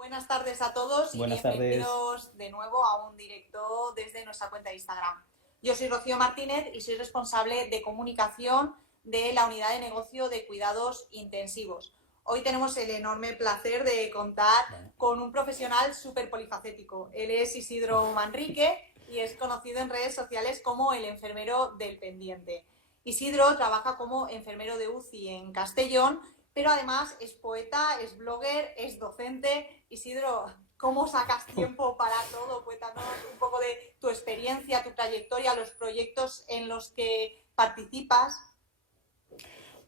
Buenas tardes a todos y Buenas tardes. bienvenidos de nuevo a un directo desde nuestra cuenta de Instagram. Yo soy Rocío Martínez y soy responsable de comunicación de la unidad de negocio de cuidados intensivos. Hoy tenemos el enorme placer de contar Vale. con un profesional súper polifacético. Él es Isidro Manrique y es conocido en redes sociales como el enfermero del pendiente. Isidro trabaja como enfermero de UCI en Castellón, pero además es poeta, es blogger, es docente. Isidro, ¿cómo sacas tiempo para todo? Cuéntanos un poco de tu experiencia, tu trayectoria, los proyectos en los que participas.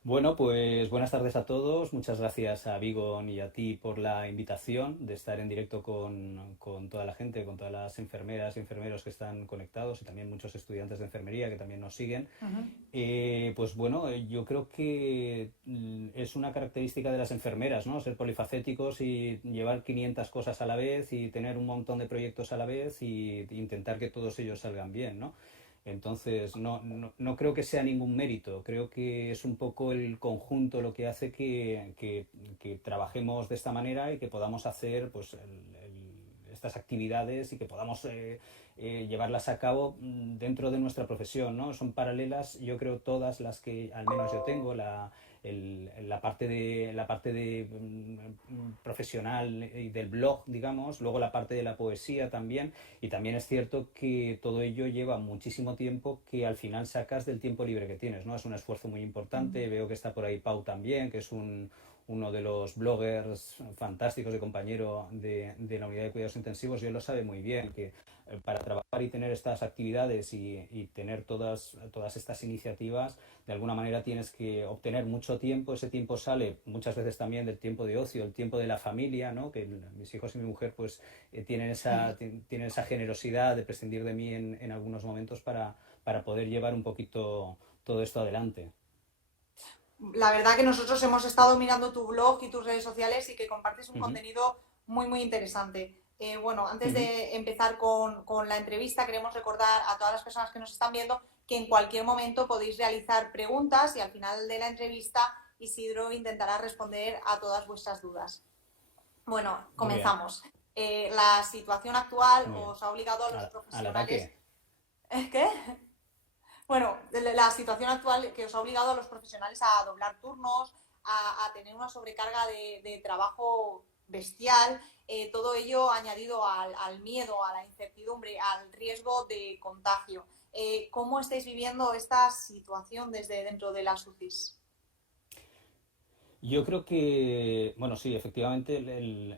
Bueno, pues buenas tardes a todos. Muchas gracias a Vigon y a ti por la invitación de estar en directo con toda la gente, con todas las enfermeras y enfermeros que están conectados y también muchos estudiantes de enfermería que también nos siguen. Uh-huh. Pues bueno, yo creo que es una característica de las enfermeras, ¿no? Ser polifacéticos y llevar 500 cosas a la vez y tener un montón de proyectos a la vez y intentar que todos ellos salgan bien, ¿no? Entonces, no creo que sea ningún mérito, creo que es un poco el conjunto lo que hace que trabajemos de esta manera y que podamos hacer pues, estas actividades y que podamos llevarlas a cabo dentro de nuestra profesión, ¿no? Son paralelas, yo creo, todas las que al menos yo tengo, la parte de profesional y del blog, digamos, luego la parte de la poesía también, y también es cierto que todo ello lleva muchísimo tiempo que al final sacas del tiempo libre que tienes, ¿no? Es un esfuerzo muy importante. Veo que está por ahí Pau también, que es uno de los bloggers fantásticos de compañero de la unidad de cuidados intensivos, y él lo sabe muy bien, que para trabajar y tener estas actividades y tener todas estas iniciativas, de alguna manera tienes que obtener mucho tiempo. Ese tiempo sale muchas veces también del tiempo de ocio, el tiempo de la familia, ¿no? Que mis hijos y mi mujer pues tienen esa generosidad de prescindir de mí en algunos momentos para poder llevar un poquito todo esto adelante. La verdad que nosotros hemos estado mirando tu blog y tus redes sociales y que compartes un Uh -huh. contenido muy, muy interesante. Bueno, Uh antes -huh. de empezar con la entrevista, queremos recordar a todas las personas que nos están viendo que en cualquier momento podéis realizar preguntas y al final de la entrevista Isidro intentará responder a todas vuestras dudas. Bueno, Muy bien, comenzamos. La situación actual muy bien. os ha obligado a los Al profesionales... ataque. ¿Qué? Bueno, la situación actual que os ha obligado a los profesionales a doblar turnos, a tener una sobrecarga de trabajo bestial, todo ello añadido al miedo, a la incertidumbre, al riesgo de contagio. ¿Cómo estáis viviendo esta situación desde dentro de las UCIs? Yo creo que, bueno, sí, efectivamente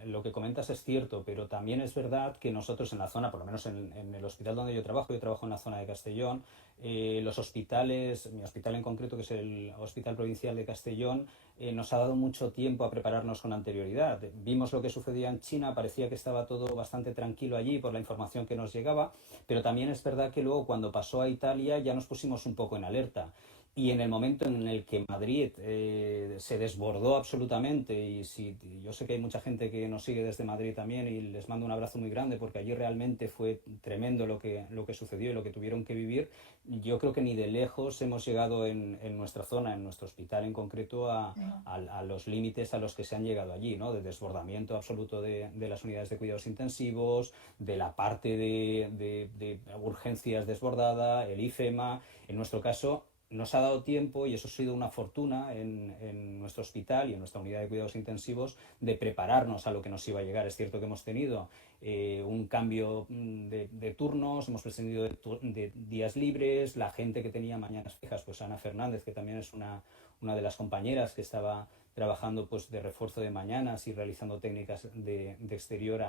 lo que comentas es cierto, pero también es verdad que nosotros en la zona, por lo menos en el hospital donde yo trabajo en la zona de Castellón, los hospitales, mi hospital en concreto, que es el Hospital Provincial de Castellón, nos ha dado mucho tiempo a prepararnos con anterioridad. Vimos lo que sucedía en China, parecía que estaba todo bastante tranquilo allí por la información que nos llegaba, pero también es verdad que luego cuando pasó a Italia ya nos pusimos un poco en alerta. Y en el momento en el que Madrid se desbordó absolutamente, y yo sé que hay mucha gente que nos sigue desde Madrid también, y les mando un abrazo muy grande porque allí realmente fue tremendo lo que sucedió y lo que tuvieron que vivir. Yo creo que ni de lejos hemos llegado en nuestra zona, en nuestro hospital en concreto, a los límites a los que se han llegado allí, ¿no? De desbordamiento absoluto de las unidades de cuidados intensivos, de la parte de urgencias desbordada, el IFEMA. En nuestro caso nos ha dado tiempo, y eso ha sido una fortuna en nuestro hospital y en nuestra unidad de cuidados intensivos, de prepararnos a lo que nos iba a llegar. Es cierto que hemos tenido un cambio de turnos, hemos prescindido de días libres, la gente que tenía mañanas fijas, pues Ana Fernández, que también es una de las compañeras que estaba trabajando pues de refuerzo de mañanas y realizando técnicas de exterior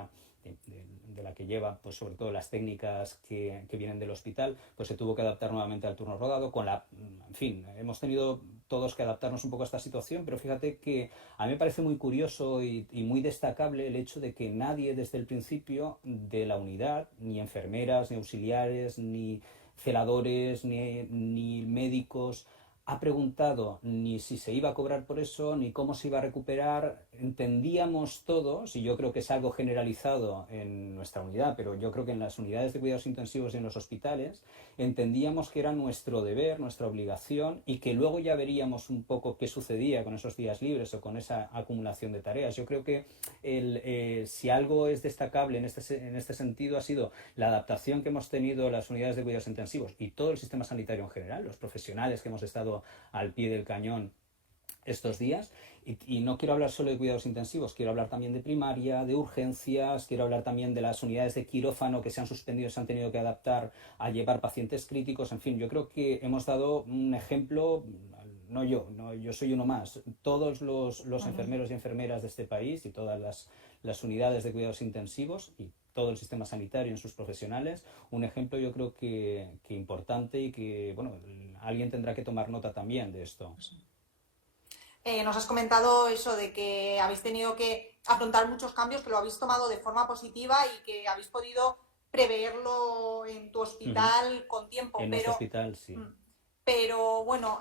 de la que lleva pues sobre todo las técnicas que vienen del hospital, pues se tuvo que adaptar nuevamente al turno rodado en fin, hemos tenido todos que adaptarnos un poco a esta situación. Pero fíjate que a mí me parece muy curioso y muy destacable el hecho de que nadie desde el principio de la unidad, ni enfermeras, ni auxiliares, ni celadores, ni médicos, ha preguntado ni si se iba a cobrar por eso, ni cómo se iba a recuperar. Entendíamos todos, y yo creo que es algo generalizado en nuestra unidad, pero yo creo que en las unidades de cuidados intensivos y en los hospitales, entendíamos que era nuestro deber, nuestra obligación, y que luego ya veríamos un poco qué sucedía con esos días libres o con esa acumulación de tareas. Yo creo que si algo es destacable en este sentido ha sido la adaptación que hemos tenido las unidades de cuidados intensivos y todo el sistema sanitario en general, los profesionales que hemos estado al pie del cañón estos días. Y no quiero hablar solo de cuidados intensivos, quiero hablar también de primaria, de urgencias, quiero hablar también de las unidades de quirófano que se han suspendido, se han tenido que adaptar a llevar pacientes críticos. En fin, yo creo que hemos dado un ejemplo, yo soy uno más. Todos los enfermeros y enfermeras de este país y todas las unidades de cuidados intensivos y todo el sistema sanitario en sus profesionales, un ejemplo yo creo que importante y que, bueno, alguien tendrá que tomar nota también de esto. Nos has comentado eso de que habéis tenido que afrontar muchos cambios, que lo habéis tomado de forma positiva y que habéis podido preverlo en tu hospital con tiempo. En nuestro hospital, sí. Pero bueno,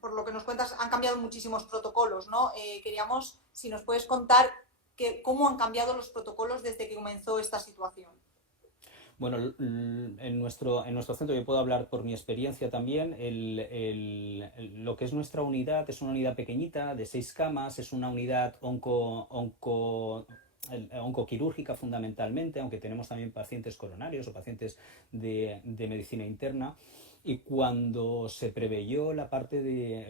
por lo que nos cuentas, han cambiado muchísimos protocolos, ¿no? Queríamos, si nos puedes contar cómo han cambiado los protocolos desde que comenzó esta situación. Bueno, en nuestro centro, yo puedo hablar por mi experiencia también, lo que es nuestra unidad es una unidad pequeñita de 6 camas, es una unidad oncoquirúrgica fundamentalmente, aunque tenemos también pacientes coronarios o pacientes de medicina interna. Y cuando se preveyó la parte de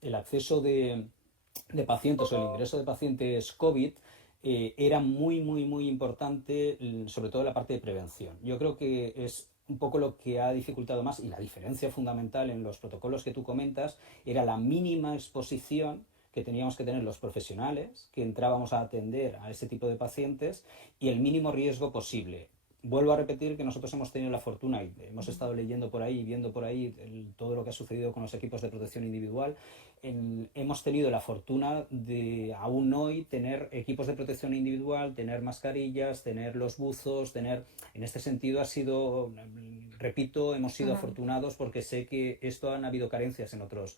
el acceso de pacientes o el ingreso de pacientes COVID, era muy, muy, muy importante, sobre todo la parte de prevención. Yo creo que es un poco lo que ha dificultado más, y la diferencia fundamental en los protocolos que tú comentas era la mínima exposición que teníamos que tener los profesionales que entrábamos a atender a ese tipo de pacientes y el mínimo riesgo posible. Vuelvo a repetir que nosotros hemos tenido la fortuna y hemos estado leyendo por ahí, viendo por ahí todo lo que ha sucedido con los equipos de protección individual. Hemos tenido la fortuna de aún hoy tener equipos de protección individual, tener mascarillas, tener los buzos, en este sentido ha sido, repito, hemos sido afortunados porque sé que esto han habido carencias en otros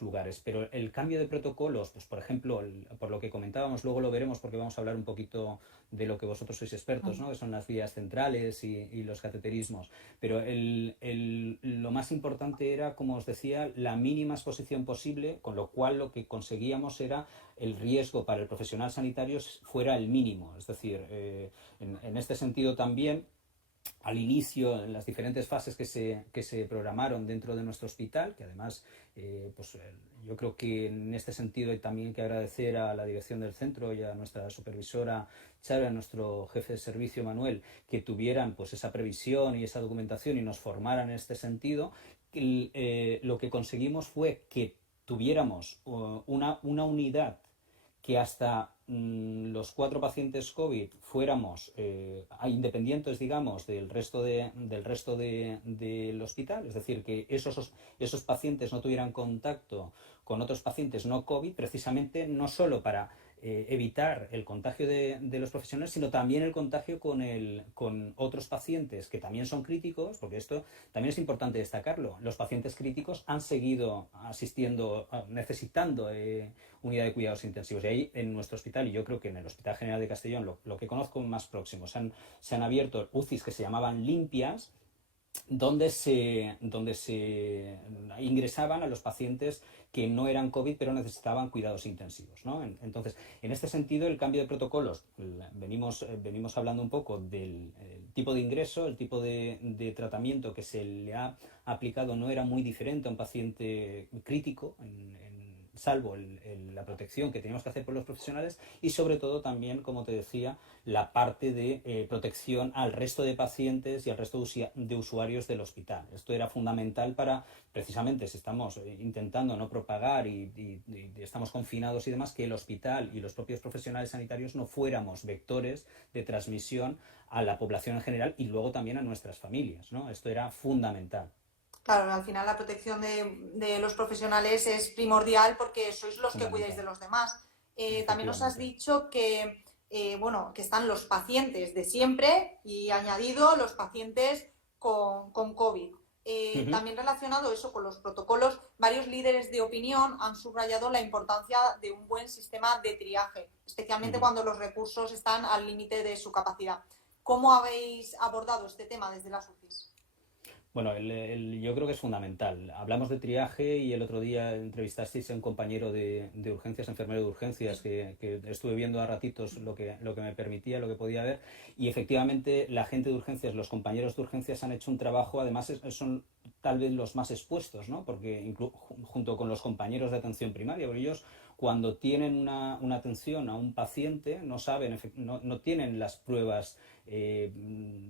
lugares. Pero el cambio de protocolos, pues por ejemplo, por lo que comentábamos, luego lo veremos porque vamos a hablar un poquito de lo que vosotros sois expertos, ¿no? Que son las vías centrales y los cateterismos. Pero lo más importante era, como os decía, la mínima exposición posible, con lo cual lo que conseguíamos era el riesgo para el profesional sanitario fuera el mínimo. Es decir, en este sentido también, al inicio, en las diferentes fases que se programaron dentro de nuestro hospital, que además yo creo que en este sentido hay también que agradecer a la dirección del centro y a nuestra supervisora Charo, a nuestro jefe de servicio Manuel, que tuvieran pues esa previsión y esa documentación y nos formaran en este sentido. Lo que conseguimos fue que tuviéramos una unidad que hasta los 4 pacientes COVID fuéramos independientes, digamos, del resto del hospital, es decir, que esos pacientes no tuvieran contacto con otros pacientes no COVID, precisamente no solo para evitar el contagio de los profesionales, sino también el contagio con otros pacientes que también son críticos, porque esto también es importante destacarlo. Los pacientes críticos han seguido necesitando unidad de cuidados intensivos. Y ahí en nuestro hospital, y yo creo que en el Hospital General de Castellón, lo que conozco más próximo, se han abierto UCIs que se llamaban limpias, donde se ingresaban a los pacientes que no eran COVID pero necesitaban cuidados intensivos, ¿no? Entonces, en este sentido, el cambio de protocolos, venimos hablando un poco del tipo de ingreso, el tipo de tratamiento que se le ha aplicado no era muy diferente a un paciente crítico, salvo la protección que teníamos que hacer por los profesionales y sobre todo también, como te decía, la parte de protección al resto de pacientes y al resto de usuarios del hospital. Esto era fundamental para, precisamente, si estamos intentando no propagar y estamos confinados y demás, que el hospital y los propios profesionales sanitarios no fuéramos vectores de transmisión a la población en general y luego también a nuestras familias, ¿no? Esto era fundamental. Claro, al final la protección de los profesionales es primordial porque sois los que cuidáis de los demás. También nos has dicho que, que están los pacientes de siempre y añadido los pacientes con COVID. Ujú, También relacionado eso con los protocolos, varios líderes de opinión han subrayado la importancia de un buen sistema de triaje, especialmente ujú. cuando los recursos están al límite de su capacidad. ¿Cómo habéis abordado este tema desde las UCIs? Bueno, yo creo que es fundamental. Hablamos de triaje y el otro día entrevistasteis a un compañero de urgencias, enfermero de urgencias, que estuve viendo a ratitos lo que me permitía, lo que podía ver. Y efectivamente la gente de urgencias, los compañeros de urgencias han hecho un trabajo, además son tal vez los más expuestos, ¿no? Porque junto con los compañeros de atención primaria, porque ellos cuando tienen una atención a un paciente no saben, no tienen las pruebas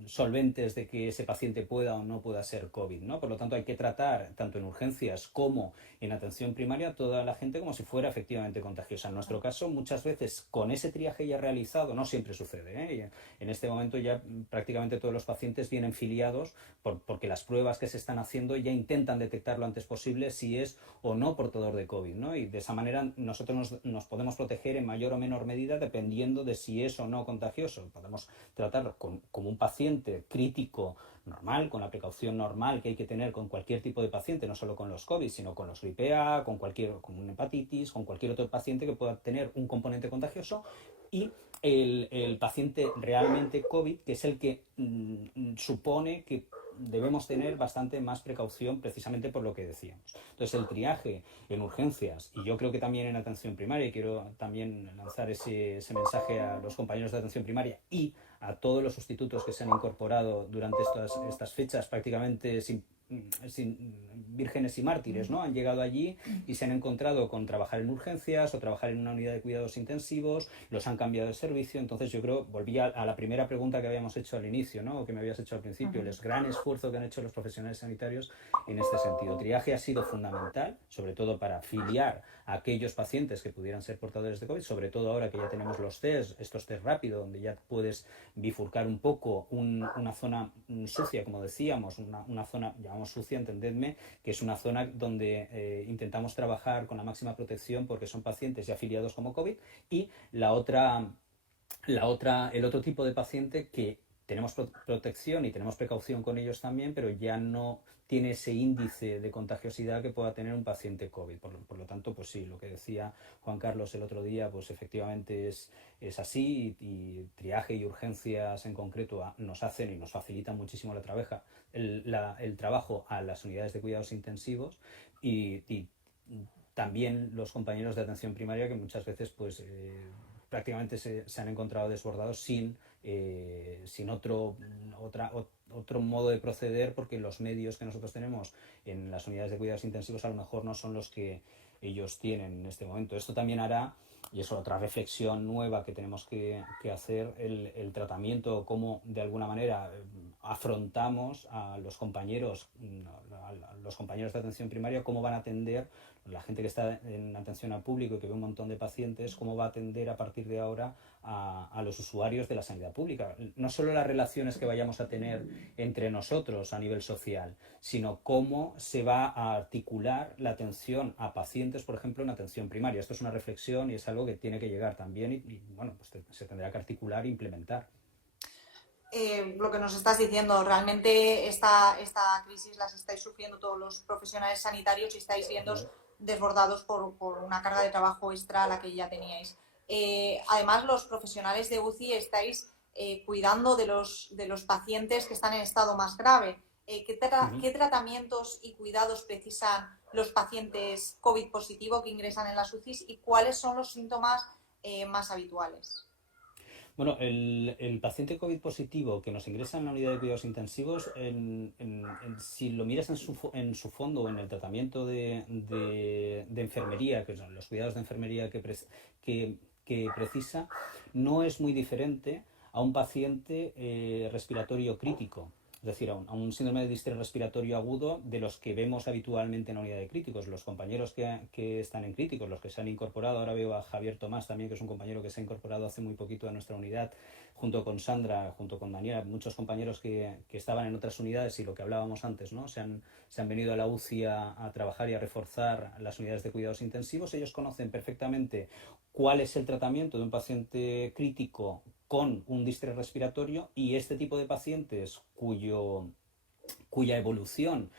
solventes de que ese paciente pueda o no pueda ser COVID, ¿no? Por lo tanto, hay que tratar, tanto en urgencias como en atención primaria, a toda la gente como si fuera efectivamente contagiosa. En nuestro caso, muchas veces, con ese triaje ya realizado, no siempre sucede, ¿eh? En este momento ya prácticamente todos los pacientes vienen filiados porque las pruebas que se están haciendo ya intentan detectar lo antes posible si es o no portador de COVID, ¿no? Y de esa manera nosotros nos podemos proteger en mayor o menor medida dependiendo de si es o no contagioso. Podemos tratarlo como un paciente crítico normal, con la precaución normal que hay que tener con cualquier tipo de paciente, no solo con los COVID, sino con los gripe A, con una hepatitis, con cualquier otro paciente que pueda tener un componente contagioso, y el paciente realmente COVID, que es el que supone que debemos tener bastante más precaución precisamente por lo que decíamos. Entonces el triaje en urgencias, y yo creo que también en atención primaria, y quiero también lanzar ese mensaje a los compañeros de atención primaria y a todos los sustitutos que se han incorporado durante estas fechas prácticamente sin vírgenes y mártires, ¿no? Han llegado allí y se han encontrado con trabajar en urgencias o trabajar en una unidad de cuidados intensivos, los han cambiado de servicio. Entonces yo creo, volví a la primera pregunta que habíamos hecho al inicio, ¿no? O que me habías hecho al principio, el gran esfuerzo que han hecho los profesionales sanitarios en este sentido. El triaje ha sido fundamental, sobre todo para filiar a aquellos pacientes que pudieran ser portadores de COVID, sobre todo ahora que ya tenemos los test, estos test rápidos, donde ya puedes bifurcar un poco una zona sucia, como decíamos, una zona, llamamos sucia, entendedme, que es una zona donde intentamos trabajar con la máxima protección porque son pacientes ya afiliados como COVID, y el otro tipo de paciente que tenemos protección y tenemos precaución con ellos también, pero ya no tiene ese índice de contagiosidad que pueda tener un paciente COVID. Por lo tanto, pues sí, lo que decía Juan Carlos el otro día, pues efectivamente es así, y triaje y urgencias en concreto nos hacen y nos facilitan muchísimo el trabajo a las unidades de cuidados intensivos, y también los compañeros de atención primaria que muchas veces pues prácticamente se han encontrado desbordados sin otro modo de proceder, porque los medios que nosotros tenemos en las unidades de cuidados intensivos a lo mejor no son los que ellos tienen en este momento. Esto también hará, y es otra reflexión nueva que tenemos que hacer, el tratamiento, cómo de alguna manera afrontamos a los compañeros de atención primaria, cómo van a atender la gente que está en atención al público y que ve un montón de pacientes, cómo va a atender a partir de ahora a los usuarios de la sanidad pública. No solo las relaciones que vayamos a tener entre nosotros a nivel social, sino cómo se va a articular la atención a pacientes, por ejemplo, en atención primaria. Esto es una reflexión y es algo que tiene que llegar también, y bueno, pues se tendrá que articular e implementar. Lo que nos estás diciendo, realmente esta crisis las estáis sufriendo todos los profesionales sanitarios y estáis viendo desbordados por una carga de trabajo extra a la que ya teníais. Además, los profesionales de UCI estáis cuidando de los pacientes que están en estado más grave. ¿Qué tratamientos y cuidados precisan los pacientes COVID positivo que ingresan en las UCIs y cuáles son los síntomas más habituales? Bueno, el paciente COVID positivo que nos ingresa en la unidad de cuidados intensivos, si lo miras en su fondo o en el tratamiento de enfermería, que son los cuidados de enfermería que precisa, no es muy diferente a un paciente respiratorio crítico. Es decir, a un síndrome de distrés respiratorio agudo de los que vemos habitualmente en la unidad de críticos. Los compañeros que están en críticos, los que se han incorporado, ahora veo a Javier Tomás también, que es un compañero que se ha incorporado hace muy poquito a nuestra unidad, junto con Sandra, junto con Daniela, muchos compañeros que estaban en otras unidades, y lo que hablábamos antes, ¿no? Se han venido a la UCI a trabajar y a reforzar las unidades de cuidados intensivos. Ellos conocen perfectamente cuál es el tratamiento de un paciente crítico con un distrés respiratorio, y este tipo de pacientes cuya evolución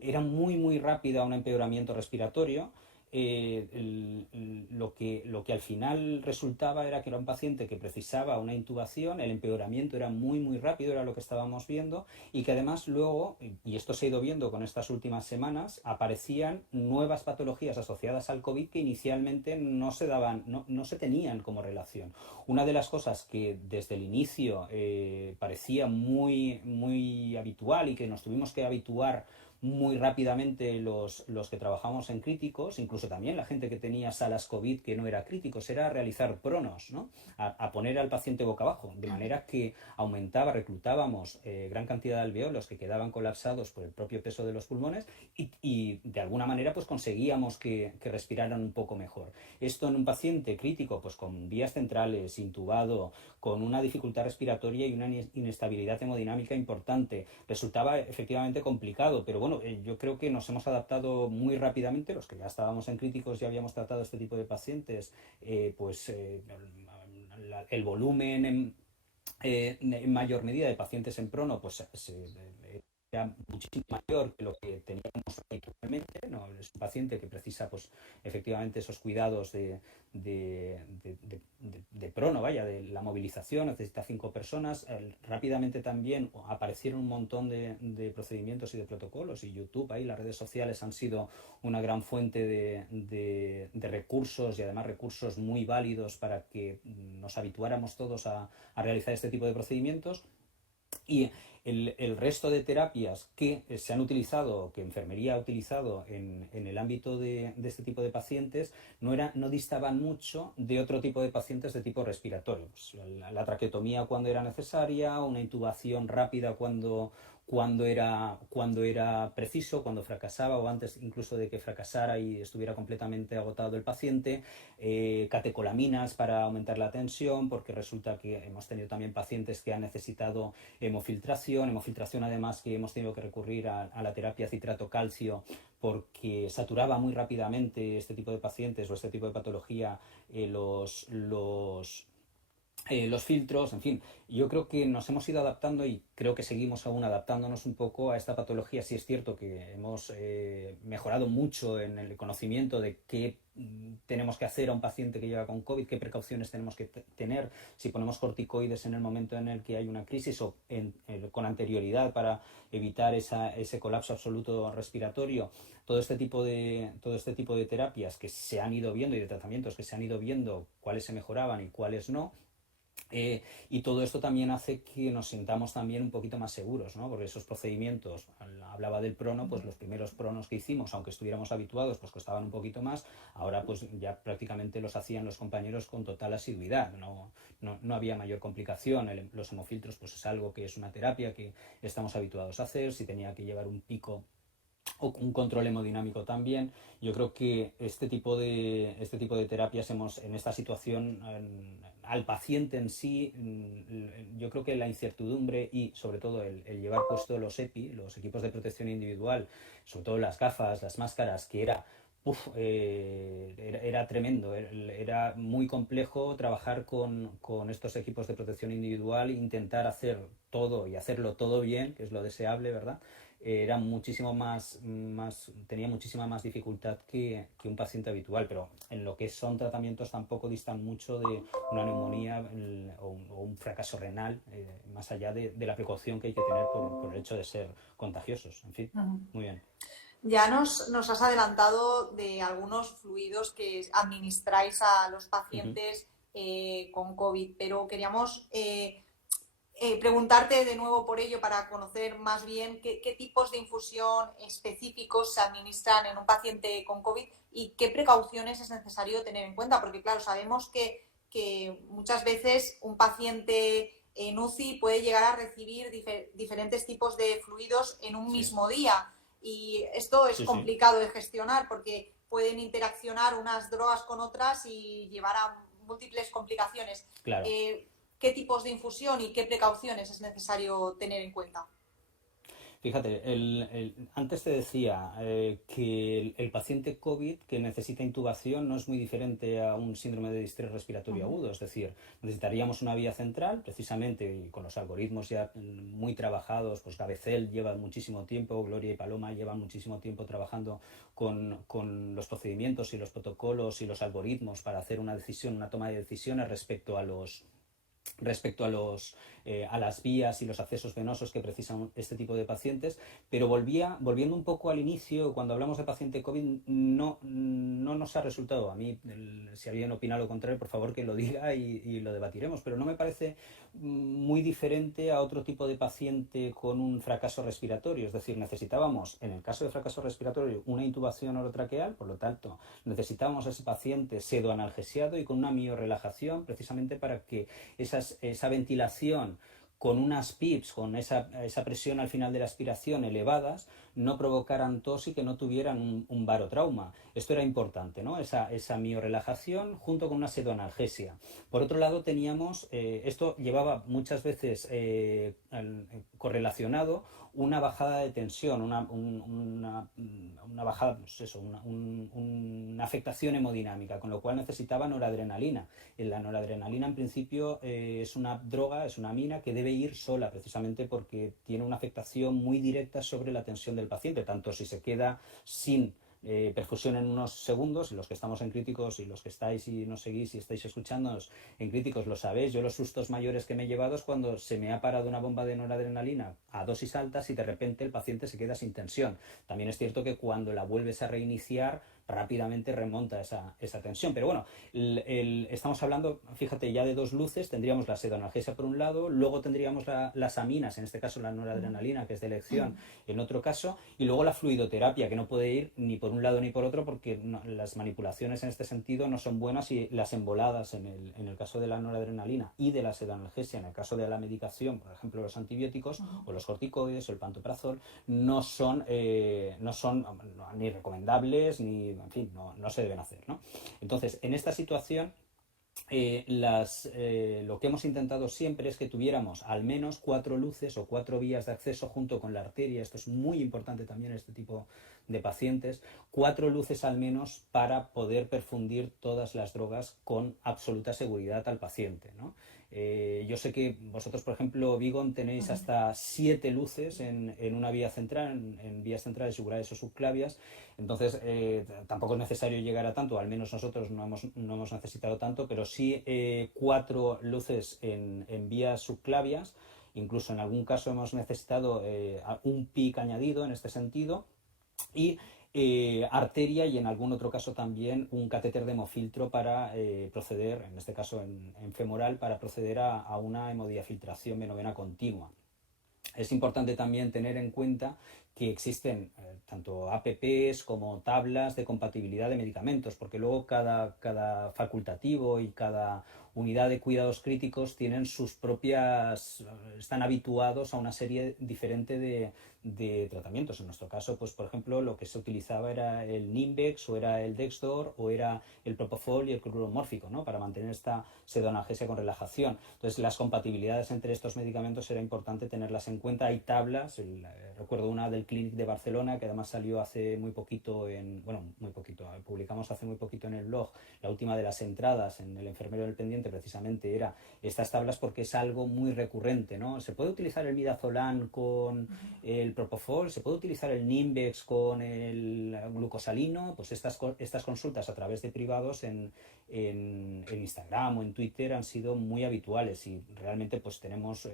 era muy, muy rápida a un empeoramiento respiratorio. Lo que al final resultaba era que era un paciente que precisaba una intubación, el empeoramiento era muy, muy rápido, era lo que estábamos viendo, y que además luego, y esto se ha ido viendo con estas últimas semanas, aparecían nuevas patologías asociadas al COVID que inicialmente no se daban, no se tenían como relación. Una de las cosas que desde el inicio parecía muy, muy habitual y que nos tuvimos que habituar muy rápidamente los que trabajamos en críticos, incluso también la gente que tenía salas COVID que no era críticos, era realizar pronos, ¿no? A poner al paciente boca abajo, de manera que reclutábamos gran cantidad de alveolos que quedaban colapsados por el propio peso de los pulmones y de alguna manera pues conseguíamos que respiraran un poco mejor. Esto en un paciente crítico, pues con vías centrales, intubado, con una dificultad respiratoria y una inestabilidad hemodinámica importante, resultaba efectivamente complicado, pero bueno, yo creo que nos hemos adaptado muy rápidamente, los que ya estábamos en críticos, ya habíamos tratado este tipo de pacientes, el volumen en mayor medida de pacientes en prono pues era muchísimo mayor que lo que teníamos actualmente, ¿no? Es un paciente que precisa pues efectivamente esos cuidados de prono, vaya, de la movilización, necesita 5 personas. Rápidamente también aparecieron un montón de procedimientos y de protocolos, y YouTube, ahí las redes sociales han sido una gran fuente de recursos, y además recursos muy válidos para que nos habituáramos todos a realizar este tipo de procedimientos. Y el resto de terapias que se han utilizado, que enfermería ha utilizado en el ámbito de este tipo de pacientes, no distaban mucho de otro tipo de pacientes de tipo respiratorio. Pues la traqueotomía cuando era necesaria, una intubación rápida cuando era preciso, cuando fracasaba o antes incluso de que fracasara y estuviera completamente agotado el paciente, catecolaminas para aumentar la tensión, porque resulta que hemos tenido también pacientes que han necesitado hemofiltración además, que hemos tenido que recurrir a la terapia citrato-calcio porque saturaba muy rápidamente este tipo de pacientes o este tipo de patología los filtros, en fin. Yo creo que nos hemos ido adaptando y creo que seguimos aún adaptándonos un poco a esta patología. Sí es cierto que hemos mejorado mucho en el conocimiento de qué tenemos que hacer a un paciente que llega con COVID, qué precauciones tenemos que tener, si ponemos corticoides en el momento en el que hay una crisis o con anterioridad para evitar ese colapso absoluto respiratorio. Todo este tipo de terapias que se han ido viendo y de tratamientos que se han ido viendo, cuáles se mejoraban y cuáles no. Y todo esto también hace que nos sintamos también un poquito más seguros, ¿no? Porque esos procedimientos, hablaba del prono, pues los primeros pronos que hicimos, aunque estuviéramos habituados, pues costaban un poquito más. Ahora pues ya prácticamente los hacían los compañeros con total asiduidad, no había mayor complicación. Los hemofiltros pues es algo que es una terapia que estamos habituados a hacer. Si tenía que llevar un pico o un control hemodinámico también. Yo creo que este tipo de terapias en esta situación, al paciente en sí, yo creo que la incertidumbre y sobre todo el llevar puesto los EPI, los equipos de protección individual, sobre todo las gafas, las máscaras, que era tremendo, era muy complejo trabajar con estos equipos de protección individual, intentar hacer todo y hacerlo todo bien, que es lo deseable, ¿verdad? Era tenía muchísima más dificultad que un paciente habitual, pero en lo que son tratamientos tampoco distan mucho de una neumonía o un fracaso renal, más allá de la precaución que hay que tener por el hecho de ser contagiosos. En fin, muy bien. Ya nos has adelantado de algunos fluidos que administráis a los pacientes con COVID, pero queríamos preguntarte de nuevo por ello para conocer más bien qué tipos de infusión específicos se administran en un paciente con COVID y qué precauciones es necesario tener en cuenta, porque claro, sabemos que muchas veces un paciente en UCI puede llegar a recibir diferentes tipos de fluidos en un mismo día, y esto es complicado de gestionar porque pueden interaccionar unas drogas con otras y llevar a múltiples complicaciones. Claro. ¿Qué tipos de infusión y qué precauciones es necesario tener en cuenta? Fíjate, antes te decía que el paciente COVID que necesita intubación no es muy diferente a un síndrome de distrés respiratorio agudo, es decir, necesitaríamos una vía central, precisamente, y con los algoritmos ya muy trabajados, pues Gabecel lleva muchísimo tiempo, Gloria y Paloma llevan muchísimo tiempo trabajando con los procedimientos y los protocolos y los algoritmos para hacer una decisión, una toma de decisiones respecto a las vías y los accesos venosos que precisan este tipo de pacientes, pero volviendo un poco al inicio, cuando hablamos de paciente COVID, no nos ha resultado, a mí, si alguien opina lo contrario, por favor que lo diga y lo debatiremos, pero no me parece muy diferente a otro tipo de paciente con un fracaso respiratorio, es decir, necesitábamos, en el caso de fracaso respiratorio, una intubación orotraqueal, por lo tanto, necesitábamos a ese paciente pseudoanalgesiado y con una miorelajación, precisamente para que esa ventilación con unas PIPs, con esa presión al final de la aspiración elevadas, no provocaran tos y que no tuvieran un barotrauma. Esto era importante, ¿no? Esa miorelajación junto con una pseudoanalgesia. Por otro lado, teníamos, esto llevaba muchas veces correlacionado una bajada de tensión, una bajada, pues eso, una afectación hemodinámica, con lo cual necesitaba noradrenalina. La noradrenalina, en principio, es una droga, es una amina que debe ir sola, precisamente porque tiene una afectación muy directa sobre la tensión del paciente, tanto si se queda sin perfusión en unos segundos, los que estamos en Críticos y los que estáis y nos seguís y estáis escuchándonos en Críticos lo sabéis. Yo los sustos mayores que me he llevado es cuando se me ha parado una bomba de noradrenalina a dosis altas y de repente el paciente se queda sin tensión. También es cierto que cuando la vuelves a reiniciar rápidamente remonta esa tensión. Pero bueno, estamos hablando, fíjate, ya de dos luces. Tendríamos la pseudoanalgesia por un lado, luego tendríamos las aminas, en este caso la noradrenalina, que es de elección en otro caso, y luego la fluidoterapia, que no puede ir ni por un lado ni por otro porque las manipulaciones en este sentido no son buenas, y las emboladas en el caso de la noradrenalina y de la pseudoanalgesia, en el caso de la medicación, por ejemplo los antibióticos o los corticoides o el pantoprazol, no son ni recomendables ni, en fin, no se deben hacer, ¿no? Entonces, en esta situación, lo que hemos intentado siempre es que tuviéramos al menos 4 luces o 4 vías de acceso junto con la arteria. Esto es muy importante también en este tipo de pacientes, 4 luces al menos para poder perfundir todas las drogas con absoluta seguridad al paciente, ¿no? Yo sé que vosotros, por ejemplo, Vigon, tenéis hasta 7 luces en una vía central, en vías centrales, yugulares o subclavias. Entonces, tampoco es necesario llegar a tanto, al menos nosotros no hemos necesitado tanto, pero sí 4 luces en vías subclavias. Incluso en algún caso hemos necesitado un PIC añadido en este sentido, y arteria, y en algún otro caso también un catéter de hemofiltro para proceder, en este caso en femoral, para proceder a una hemodiafiltración venovena continua. Es importante también tener en cuenta que existen tanto APPs como tablas de compatibilidad de medicamentos, porque luego cada facultativo y cada unidad de cuidados críticos tienen sus propias, están habituados a una serie diferente de tratamientos. En nuestro caso, pues por ejemplo, lo que se utilizaba era el Nimbex, o era el Dexdor, o era el Propofol y el cloruro mórfico, ¿no? Para mantener esta pseudoanalgesia con relajación. Entonces, las compatibilidades entre estos medicamentos era importante tenerlas en cuenta. Hay tablas, recuerdo una del Clínic de Barcelona, que además salió hace muy poquito publicamos hace muy poquito en el blog, la última de las entradas en el enfermero del pendiente, precisamente era estas tablas, porque es algo muy recurrente, ¿no? Se puede utilizar el midazolam con el propofol, se puede utilizar el Nimbex con el glucosalino. Pues estas consultas a través de privados en Instagram o en Twitter han sido muy habituales, y realmente pues tenemos,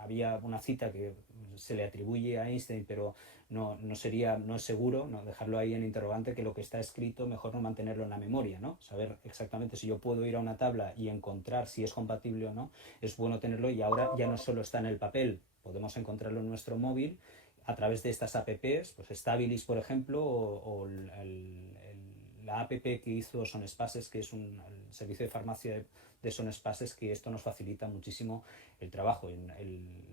había una cita que se le atribuye a Einstein, pero no es seguro, ¿no? Dejarlo ahí en interrogante, que lo que está escrito mejor no mantenerlo en la memoria, ¿no? Saber exactamente, si yo puedo ir a una tabla y encontrar si es compatible o no, es bueno tenerlo. Y ahora ya no solo está en el papel, podemos encontrarlo en nuestro móvil a través de estas apps, pues Stabilis, por ejemplo, o la app que hizo Sonespaces, que es el servicio de farmacia de Sonespaces, que esto nos facilita muchísimo el trabajo.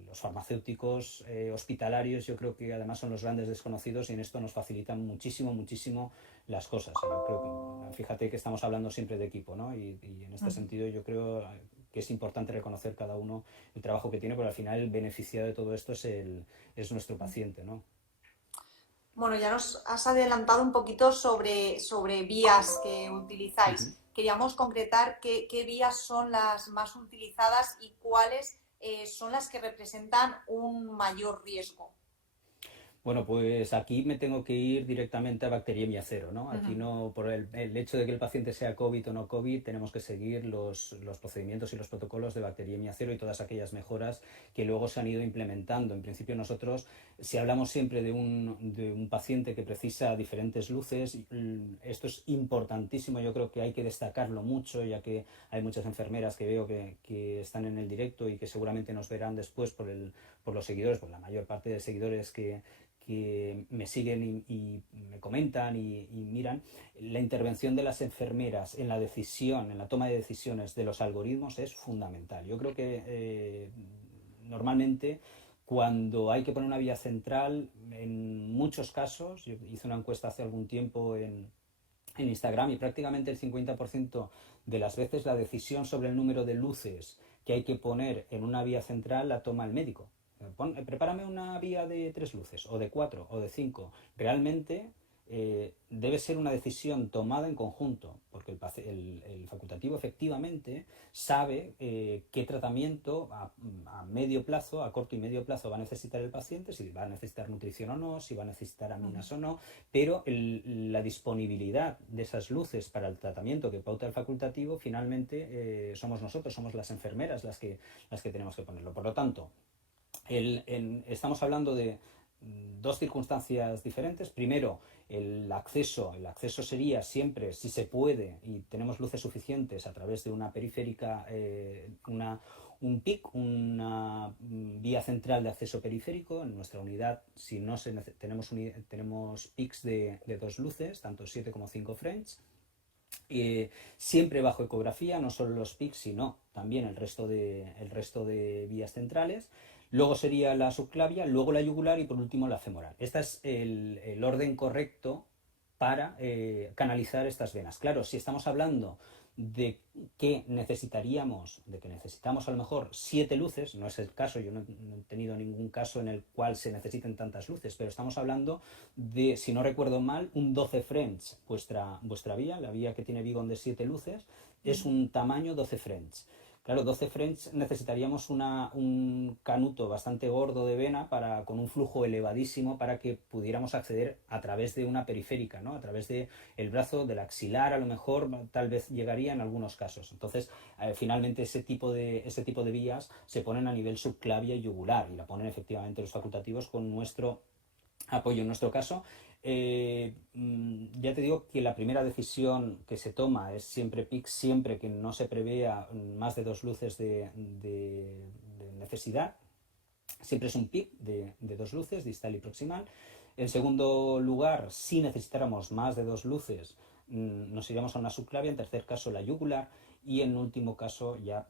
Los farmacéuticos hospitalarios, yo creo que además son los grandes desconocidos, y en esto nos facilitan muchísimo las cosas. Yo creo que, fíjate que estamos hablando siempre de equipo, ¿no? Y en este sentido yo creo que es importante reconocer cada uno el trabajo que tiene, porque al final el beneficiado de todo esto es nuestro paciente, ¿no? Bueno, ya nos has adelantado un poquito sobre vías que Ujú. utilizáis. Queríamos concretar qué vías son las más utilizadas y cuáles son las que representan un mayor riesgo. Bueno, pues aquí me tengo que ir directamente a bacteriemia cero, ¿no? Aquí Ujú. no, por el hecho de que el paciente sea COVID o no COVID, tenemos que seguir los procedimientos y los protocolos de bacteriemia cero y todas aquellas mejoras que luego se han ido implementando. En principio nosotros, si hablamos siempre de un paciente que precisa diferentes luces, esto es importantísimo, yo creo que hay que destacarlo mucho, ya que hay muchas enfermeras que veo que están en el directo y que seguramente nos verán después por los seguidores, por la mayor parte de seguidores que me siguen y me comentan y miran, la intervención de las enfermeras en la decisión, en la toma de decisiones de los algoritmos es fundamental. Yo creo que normalmente cuando hay que poner una vía central, en muchos casos, yo hice una encuesta hace algún tiempo en Instagram y prácticamente el 50% de las veces la decisión sobre el número de luces que hay que poner en una vía central la toma el médico. Prepárame una vía de 3 luces, o de 4 o de 5. Realmente debe ser una decisión tomada en conjunto, porque el facultativo efectivamente sabe qué tratamiento a medio plazo, a corto y medio plazo va a necesitar el paciente, si va a necesitar nutrición o no, si va a necesitar aminas o no, pero la disponibilidad de esas luces para el tratamiento que pauta el facultativo finalmente somos nosotros, somos las enfermeras las que tenemos que ponerlo. Por lo tanto, estamos hablando de dos circunstancias diferentes. Primero, el acceso sería siempre, si se puede y tenemos luces suficientes, a través de una periférica, un PIC, una vía central de acceso periférico. En nuestra unidad, si no tenemos PICs de 2 luces, tanto 7 como 5 French, siempre bajo ecografía, no solo los PICs, sino también el resto de vías centrales. Luego sería la subclavia, luego la yugular y por último la femoral. Este es el orden correcto para canalizar estas venas. Claro, si estamos hablando de que necesitamos a lo mejor 7 luces, no es el caso, yo no he tenido ningún caso en el cual se necesiten tantas luces, pero estamos hablando de, si no recuerdo mal, un 12 French, vuestra vía, la vía que tiene Vigon de 7 luces, es un tamaño 12 French. Claro, 12 French necesitaríamos un canuto bastante gordo de vena con un flujo elevadísimo para que pudiéramos acceder a través de una periférica, ¿no? A través del brazo, del axilar, a lo mejor tal vez llegaría en algunos casos. Entonces, finalmente ese tipo de vías se ponen a nivel subclavia y yugular y la ponen efectivamente los facultativos con nuestro apoyo. En nuestro caso, ya te digo que la primera decisión que se toma es siempre PIC, siempre que no se prevea más de 2 luces de necesidad. Siempre es un PIC de 2 luces, distal y proximal. En segundo lugar, si necesitáramos más de 2 luces, nos iríamos a una subclavia. En tercer caso, la yugular. Y en último caso, ya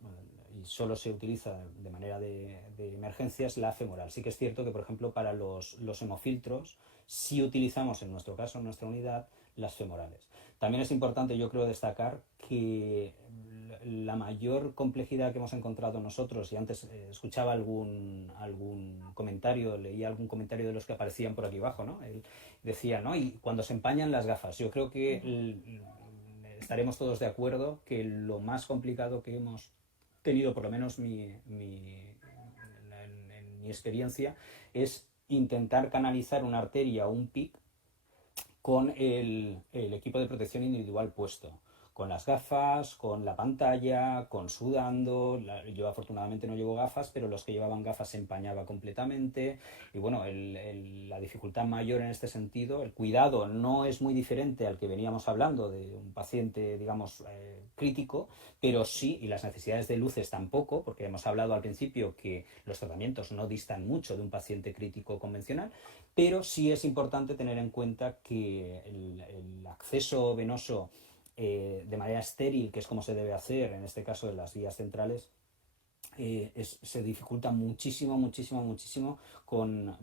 y solo se utiliza de manera de emergencias, la femoral. Sí que es cierto que, por ejemplo, para los hemofiltros, sí utilizamos, en nuestro caso, en nuestra unidad, las femorales. También es importante, yo creo, destacar que la mayor complejidad que hemos encontrado nosotros, y antes escuchaba algún comentario, leía algún comentario de los que aparecían por aquí abajo, ¿no? Él decía, ¿no? Y cuando se empañan las gafas, yo creo que estaremos todos de acuerdo que lo más complicado que hemos tenido, por lo menos en mi experiencia, es intentar canalizar una arteria o un PIC con el equipo de protección individual puesto, con las gafas, con la pantalla, con sudando. Yo afortunadamente no llevo gafas, pero los que llevaban gafas se empañaba completamente. Y bueno, la dificultad mayor en este sentido, el cuidado no es muy diferente al que veníamos hablando de un paciente, digamos, crítico, pero sí, y las necesidades de luces tampoco, porque hemos hablado al principio que los tratamientos no distan mucho de un paciente crítico convencional, pero sí es importante tener en cuenta que el acceso venoso de manera estéril, que es como se debe hacer en este caso de las vías centrales, se dificulta muchísimo, muchísimo, muchísimo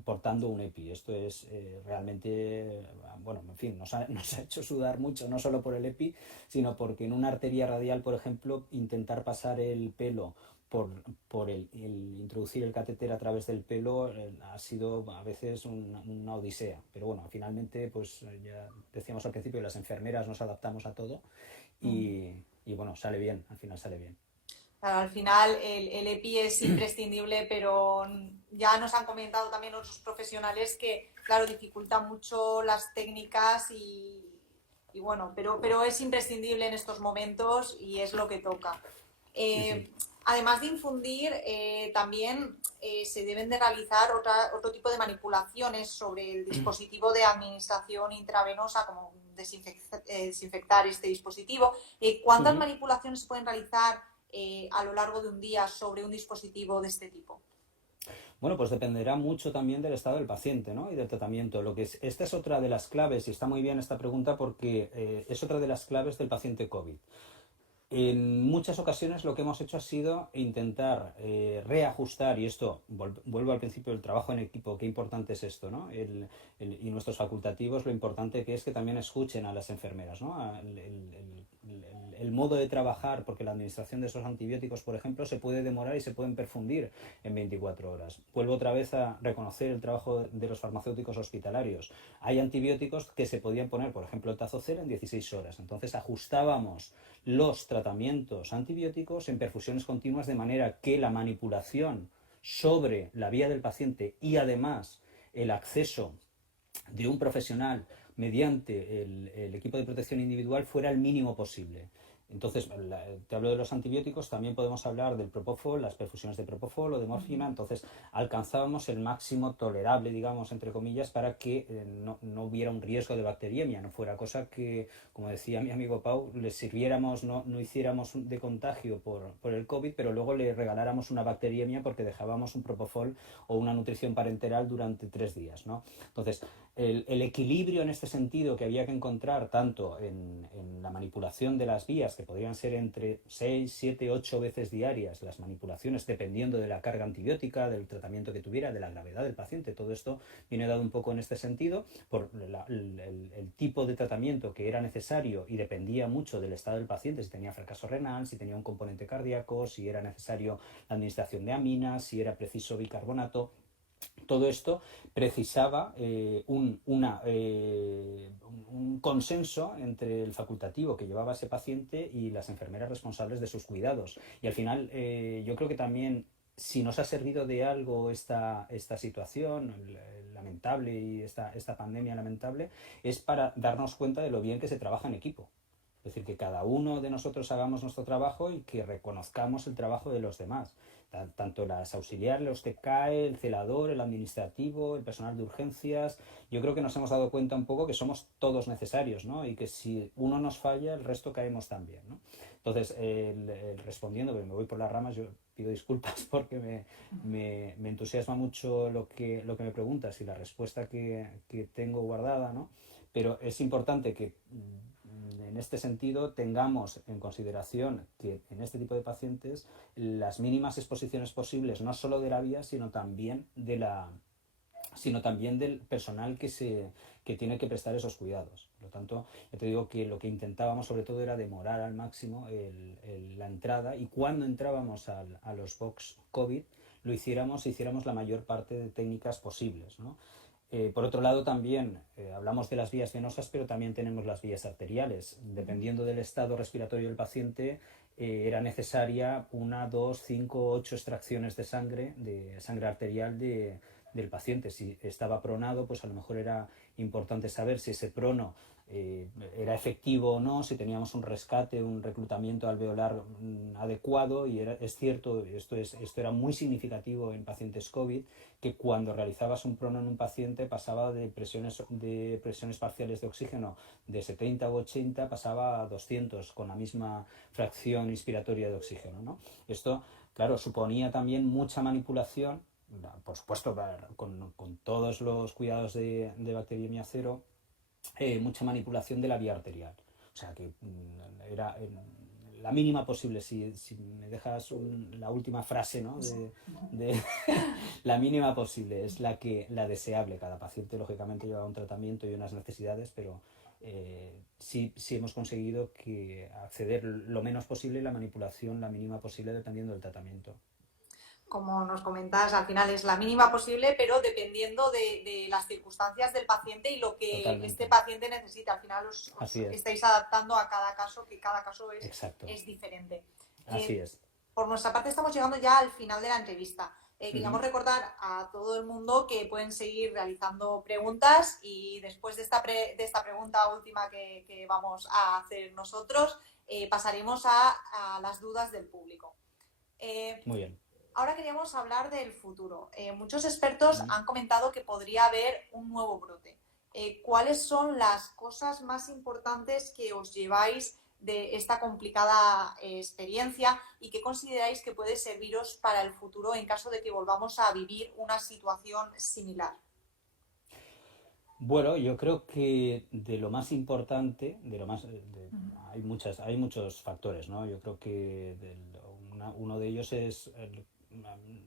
portando un EPI. Esto es realmente, bueno, en fin, nos ha hecho sudar mucho, no solo por el EPI, sino porque en una arteria radial, por ejemplo, intentar pasar el pelo por, por introducir el catéter a través del pelo ha sido a veces una odisea. Pero bueno, finalmente, pues ya decíamos al principio, las enfermeras nos adaptamos a todo y, y bueno, sale bien, al final sale bien. Claro, al final el EPI es imprescindible, pero ya nos han comentado también otros profesionales que, claro, dificulta mucho las técnicas y bueno, pero es imprescindible en estos momentos y es lo que toca. Sí, sí. Además de infundir, también se deben de realizar otro tipo de manipulaciones sobre el dispositivo de administración intravenosa, como desinfectar este dispositivo. ¿Cuántas Ujú. manipulaciones se pueden realizar a lo largo de un día sobre un dispositivo de este tipo? Bueno, pues dependerá mucho también del estado del paciente, ¿no? Y del tratamiento. Esta es otra de las claves, y está muy bien esta pregunta porque es otra de las claves del paciente COVID. En muchas ocasiones lo que hemos hecho ha sido intentar reajustar, y esto vuelvo al principio del trabajo en equipo, qué importante es esto, ¿no? Y nuestros facultativos, lo importante que es que también escuchen a las enfermeras, ¿no? El modo de trabajar, porque la administración de esos antibióticos, por ejemplo, se puede demorar y se pueden perfundir en 24 horas. Vuelvo otra vez a reconocer el trabajo de los farmacéuticos hospitalarios. Hay antibióticos que se podían poner, por ejemplo, el Tazocel en 16 horas. Entonces ajustábamos los tratamientos antibióticos en perfusiones continuas de manera que la manipulación sobre la vía del paciente y además el acceso de un profesional mediante el equipo de protección individual fuera el mínimo posible. Entonces, te hablo de los antibióticos, también podemos hablar del propofol, las perfusiones de propofol o de morfina. Entonces, alcanzábamos el máximo tolerable, digamos, entre comillas, para que no hubiera un riesgo de bacteriemia, no fuera cosa que, como decía mi amigo Pau, le sirviéramos, no hiciéramos de contagio por el COVID, pero luego le regaláramos una bacteriemia porque dejábamos un propofol o una nutrición parenteral durante 3 días, ¿no? Entonces, el equilibrio en este sentido que había que encontrar tanto en la manipulación de las vías, que podrían ser entre 6, 7, 8 veces diarias las manipulaciones, dependiendo de la carga antibiótica, del tratamiento que tuviera, de la gravedad del paciente. Todo esto viene dado un poco en este sentido por el tipo de tratamiento que era necesario y dependía mucho del estado del paciente, si tenía fracaso renal, si tenía un componente cardíaco, si era necesario la administración de aminas, si era preciso bicarbonato. Todo esto precisaba un consenso entre el facultativo que llevaba a ese paciente y las enfermeras responsables de sus cuidados. Y al final yo creo que también, si nos ha servido de algo esta situación lamentable y esta pandemia lamentable, es para darnos cuenta de lo bien que se trabaja en equipo. Es decir, que cada uno de nosotros hagamos nuestro trabajo y que reconozcamos el trabajo de los demás. Tanto las auxiliares, los TCAE, el celador, el administrativo, el personal de urgencias. Yo creo que nos hemos dado cuenta un poco que somos todos necesarios, ¿no? Y que si uno nos falla, el resto caemos también, ¿no? Entonces, respondiendo, porque me voy por las ramas, yo pido disculpas porque me entusiasma mucho lo que me preguntas y la respuesta que tengo guardada, ¿no? Pero es importante que en este sentido tengamos en consideración que en este tipo de pacientes las mínimas exposiciones posibles, no solo de la vía, sino también del personal que tiene que prestar esos cuidados. Por lo tanto, yo te digo que lo que intentábamos sobre todo era demorar al máximo la entrada, y cuando entrábamos a los box COVID hiciéramos la mayor parte de técnicas posibles, ¿no? Por otro lado, también hablamos de las vías venosas, pero también tenemos las vías arteriales. Dependiendo del estado respiratorio del paciente, era necesaria 1, 2, 5, 8 extracciones de sangre arterial del paciente. Si estaba pronado, pues a lo mejor era importante saber si ese prono era efectivo o no, si teníamos un rescate, un reclutamiento alveolar adecuado. Y es cierto, esto era muy significativo en pacientes COVID, que cuando realizabas un prono en un paciente pasaba de presiones parciales de oxígeno de 70 u 80, pasaba a 200 con la misma fracción inspiratoria de oxígeno, ¿no? Esto, claro, suponía también mucha manipulación, por supuesto con todos los cuidados de bacteriemia cero, mucha manipulación de la vía arterial. O sea que la mínima posible, si me dejas la última frase, ¿no? La mínima posible es la deseable. Cada paciente lógicamente lleva un tratamiento y unas necesidades, pero sí hemos conseguido que acceder lo menos posible y la manipulación la mínima posible dependiendo del tratamiento. Como nos comentas, al final es la mínima posible, pero dependiendo de las circunstancias del paciente y lo que Totalmente. este paciente necesita. Al final os estáis adaptando a cada caso, que cada caso es diferente. Así es. Por nuestra parte estamos llegando ya al final de la entrevista. Queríamos recordar a todo el mundo que pueden seguir realizando preguntas y después de esta pregunta última que vamos a hacer nosotros, pasaremos a las dudas del público. Muy bien. Ahora queríamos hablar del futuro. Muchos expertos han comentado que podría haber un nuevo brote. ¿Cuáles son las cosas más importantes que os lleváis de esta complicada experiencia y qué consideráis que puede serviros para el futuro en caso de que volvamos a vivir una situación similar? Bueno, yo creo que de lo más importante, hay muchos factores, ¿no? Yo creo que uno de ellos es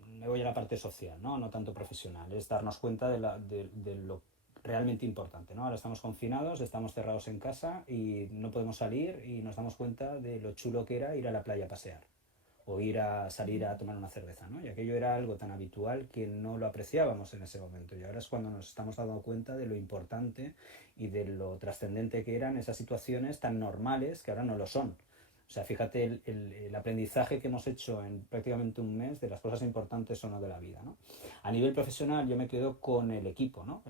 me voy a la parte social, ¿no? No tanto profesional, es darnos cuenta de lo realmente importante, ¿no? Ahora estamos confinados, estamos cerrados en casa y no podemos salir y nos damos cuenta de lo chulo que era ir a la playa a pasear o salir a tomar una cerveza, ¿no? Y aquello era algo tan habitual que no lo apreciábamos en ese momento y ahora es cuando nos estamos dando cuenta de lo importante y de lo trascendente que eran esas situaciones tan normales que ahora no lo son. O sea, fíjate el aprendizaje que hemos hecho en prácticamente un mes de las cosas importantes o no de la vida, ¿no? A nivel profesional yo me quedo con el equipo, ¿no?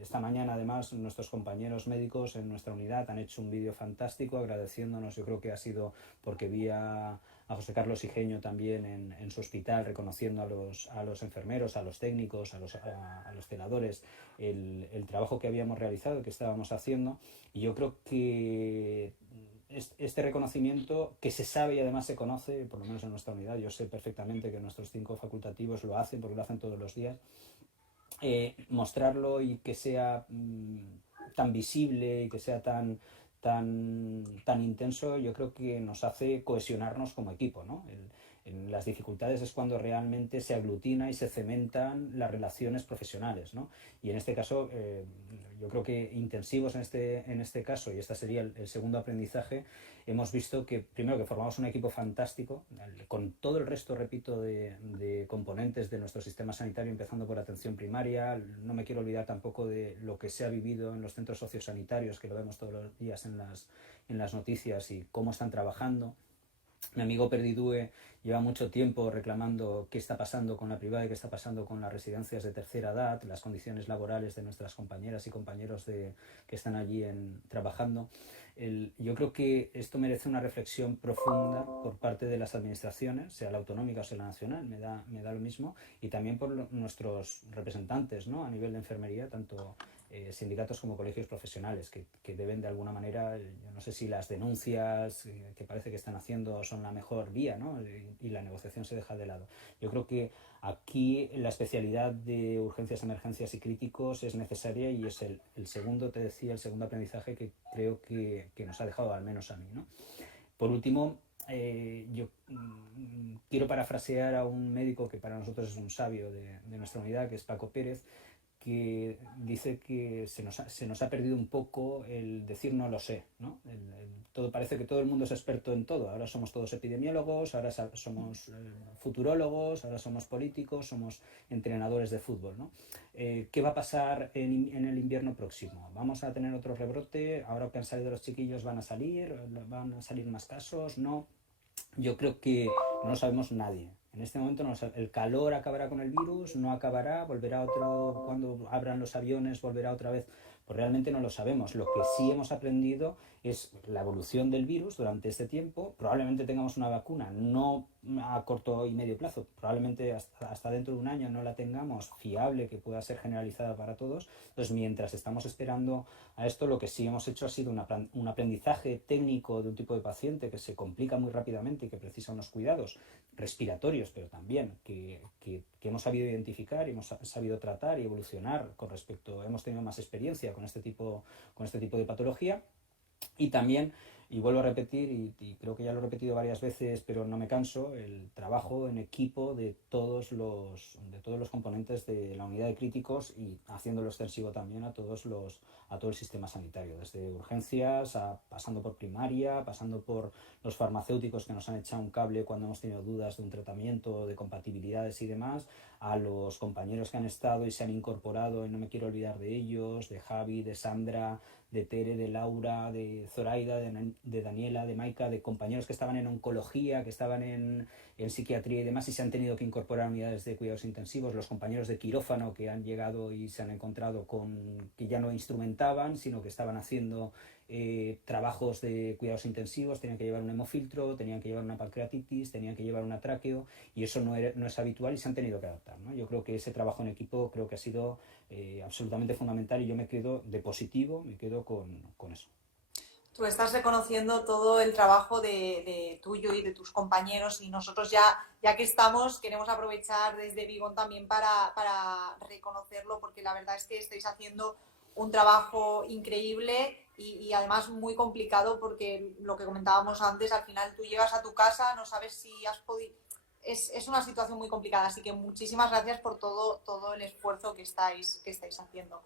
Esta mañana además nuestros compañeros médicos en nuestra unidad han hecho un vídeo fantástico agradeciéndonos, yo creo que ha sido porque vi a José Carlos Igeño también en su hospital reconociendo a los enfermeros, a los técnicos, a los celadores el trabajo que habíamos realizado, que estábamos haciendo, y yo creo que este reconocimiento que se sabe y además se conoce, por lo menos en nuestra unidad, yo sé perfectamente que nuestros 5 facultativos lo hacen porque lo hacen todos los días, mostrarlo y que sea tan visible y que sea tan intenso, yo creo que nos hace cohesionarnos como equipo, ¿no? En las dificultades es cuando realmente se aglutina y se cementan las relaciones profesionales, ¿no? Y en este caso, yo creo que intensivos en este caso, y este sería el segundo aprendizaje, hemos visto que primero que formamos un equipo fantástico, con todo el resto, repito, de componentes de nuestro sistema sanitario, empezando por atención primaria. No me quiero olvidar tampoco de lo que se ha vivido en los centros sociosanitarios, que lo vemos todos los días en las noticias y cómo están trabajando. Mi amigo Perdidue lleva mucho tiempo reclamando qué está pasando con la privada y qué está pasando con las residencias de tercera edad, las condiciones laborales de nuestras compañeras y compañeros que están allí trabajando. Yo creo que esto merece una reflexión profunda por parte de las administraciones, sea la autonómica o sea la nacional, me da lo mismo, y también por nuestros representantes, ¿no? A nivel de enfermería, tanto sindicatos como colegios profesionales que deben de alguna manera, yo no sé si las denuncias que parece que están haciendo son la mejor vía, ¿no? Y la negociación se deja de lado. Yo creo que aquí la especialidad de urgencias, emergencias y críticos es necesaria y es el segundo, te decía, el segundo aprendizaje que creo que nos ha dejado, al menos a mí, ¿no? Por último, yo quiero parafrasear a un médico que para nosotros es un sabio de nuestra unidad, que es Paco Pérez, que dice que se nos ha perdido un poco el decir no lo sé, ¿no? Parece que todo el mundo es experto en todo. Ahora somos todos epidemiólogos, ahora somos futurólogos, ahora somos políticos, somos entrenadores de fútbol, ¿no? ¿Qué va a pasar en el invierno próximo? ¿Vamos a tener otro rebrote? ¿Ahora que han salido los chiquillos van a salir más casos? No. Yo creo que no lo sabemos nadie. En este momento el calor acabará con el virus, no acabará, volverá cuando abran los aviones, volverá otra vez. Pues realmente no lo sabemos. Lo que sí hemos aprendido es la evolución del virus durante este tiempo. Probablemente tengamos una vacuna, no a corto y medio plazo, probablemente hasta dentro de un año no la tengamos fiable, que pueda ser generalizada para todos. Entonces, mientras estamos esperando a esto, lo que sí hemos hecho ha sido un aprendizaje técnico de un tipo de paciente que se complica muy rápidamente y que precisa unos cuidados respiratorios, pero también que hemos sabido identificar y hemos sabido tratar y evolucionar hemos tenido más experiencia con este tipo de patología. Y también Y vuelvo a repetir, y creo que ya lo he repetido varias veces, pero no me canso, el trabajo en equipo de todos los componentes de la unidad de críticos y haciéndolo extensivo también a todo el sistema sanitario, desde urgencias, pasando por primaria, pasando por los farmacéuticos que nos han echado un cable cuando hemos tenido dudas de un tratamiento, de compatibilidades y demás, a los compañeros que han estado y se han incorporado, y no me quiero olvidar de ellos, de Javi, de Sandra, de Tere, de Laura, de Zoraida, de Daniela, de Maika, de compañeros que estaban en oncología, que estaban en psiquiatría y demás y se han tenido que incorporar a unidades de cuidados intensivos, los compañeros de quirófano que han llegado y se han encontrado con que ya no instrumentaban, sino que estaban haciendo trabajos de cuidados intensivos, tenían que llevar un hemofiltro, tenían que llevar una pancreatitis, tenían que llevar una tráqueo y eso no es habitual y se han tenido que adaptar, ¿no? Yo creo que ese trabajo en equipo creo que ha sido absolutamente fundamental y yo me quedo de positivo, me quedo con eso. Tú estás reconociendo todo el trabajo de tuyo y de tus compañeros y nosotros ya que estamos queremos aprovechar desde Vigón también para reconocerlo porque la verdad es que estáis haciendo un trabajo increíble y además muy complicado porque lo que comentábamos antes, al final tú llegas a tu casa, no sabes si has podido... Es una situación muy complicada, así que muchísimas gracias por todo el esfuerzo que estáis haciendo.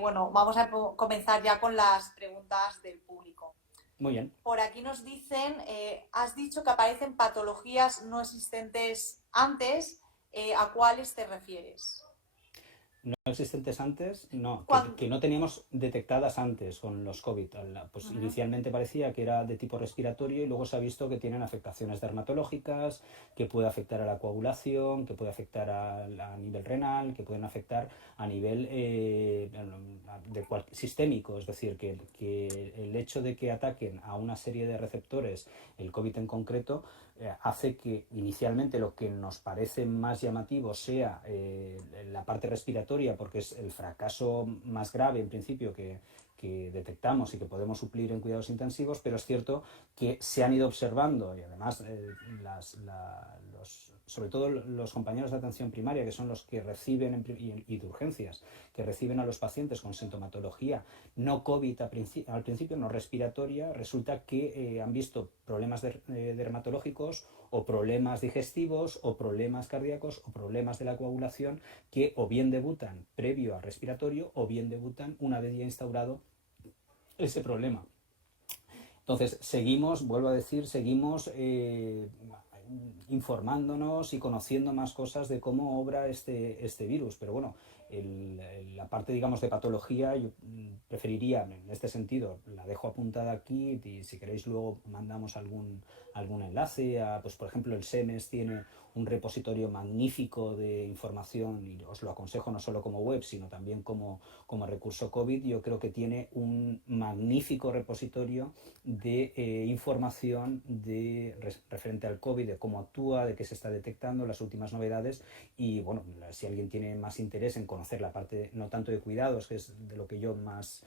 Bueno, vamos a comenzar ya con las preguntas del público. Muy bien. Por aquí nos dicen, has dicho que aparecen patologías no existentes antes, ¿a cuáles te refieres? No existentes antes, no, Cuando... que no teníamos detectadas antes con los COVID. Pues inicialmente parecía que era de tipo respiratorio y luego se ha visto que tienen afectaciones dermatológicas, que puede afectar a la coagulación, que puede afectar a nivel renal, que pueden afectar a nivel sistémico, es decir, que el hecho de que ataquen a una serie de receptores, el COVID en concreto, hace que inicialmente lo que nos parece más llamativo sea la parte respiratoria, porque es el fracaso más grave en principio que detectamos y que podemos suplir en cuidados intensivos, pero es cierto que se han ido observando y además sobre todo los compañeros de atención primaria, que son los que reciben y de urgencias, que reciben a los pacientes con sintomatología no COVID al principio, no respiratoria, resulta que han visto problemas dermatológicos o problemas digestivos o problemas cardíacos o problemas de la coagulación que o bien debutan previo al respiratorio o bien debutan una vez ya instaurado ese problema. Entonces, vuelvo a decir, seguimos informándonos y conociendo más cosas de cómo obra este virus. Pero bueno, la parte, digamos, de patología, yo preferiría, en este sentido, la dejo apuntada aquí y si queréis luego mandamos algún enlace. Pues por ejemplo, el SEMES tiene un repositorio magnífico de información y os lo aconsejo no solo como web, sino también como recurso COVID. Yo creo que tiene un magnífico repositorio de información referente al COVID, de cómo actúa, de qué se está detectando, las últimas novedades y bueno, si alguien tiene más interés en conocer la parte no tanto de cuidados, que es de lo que yo más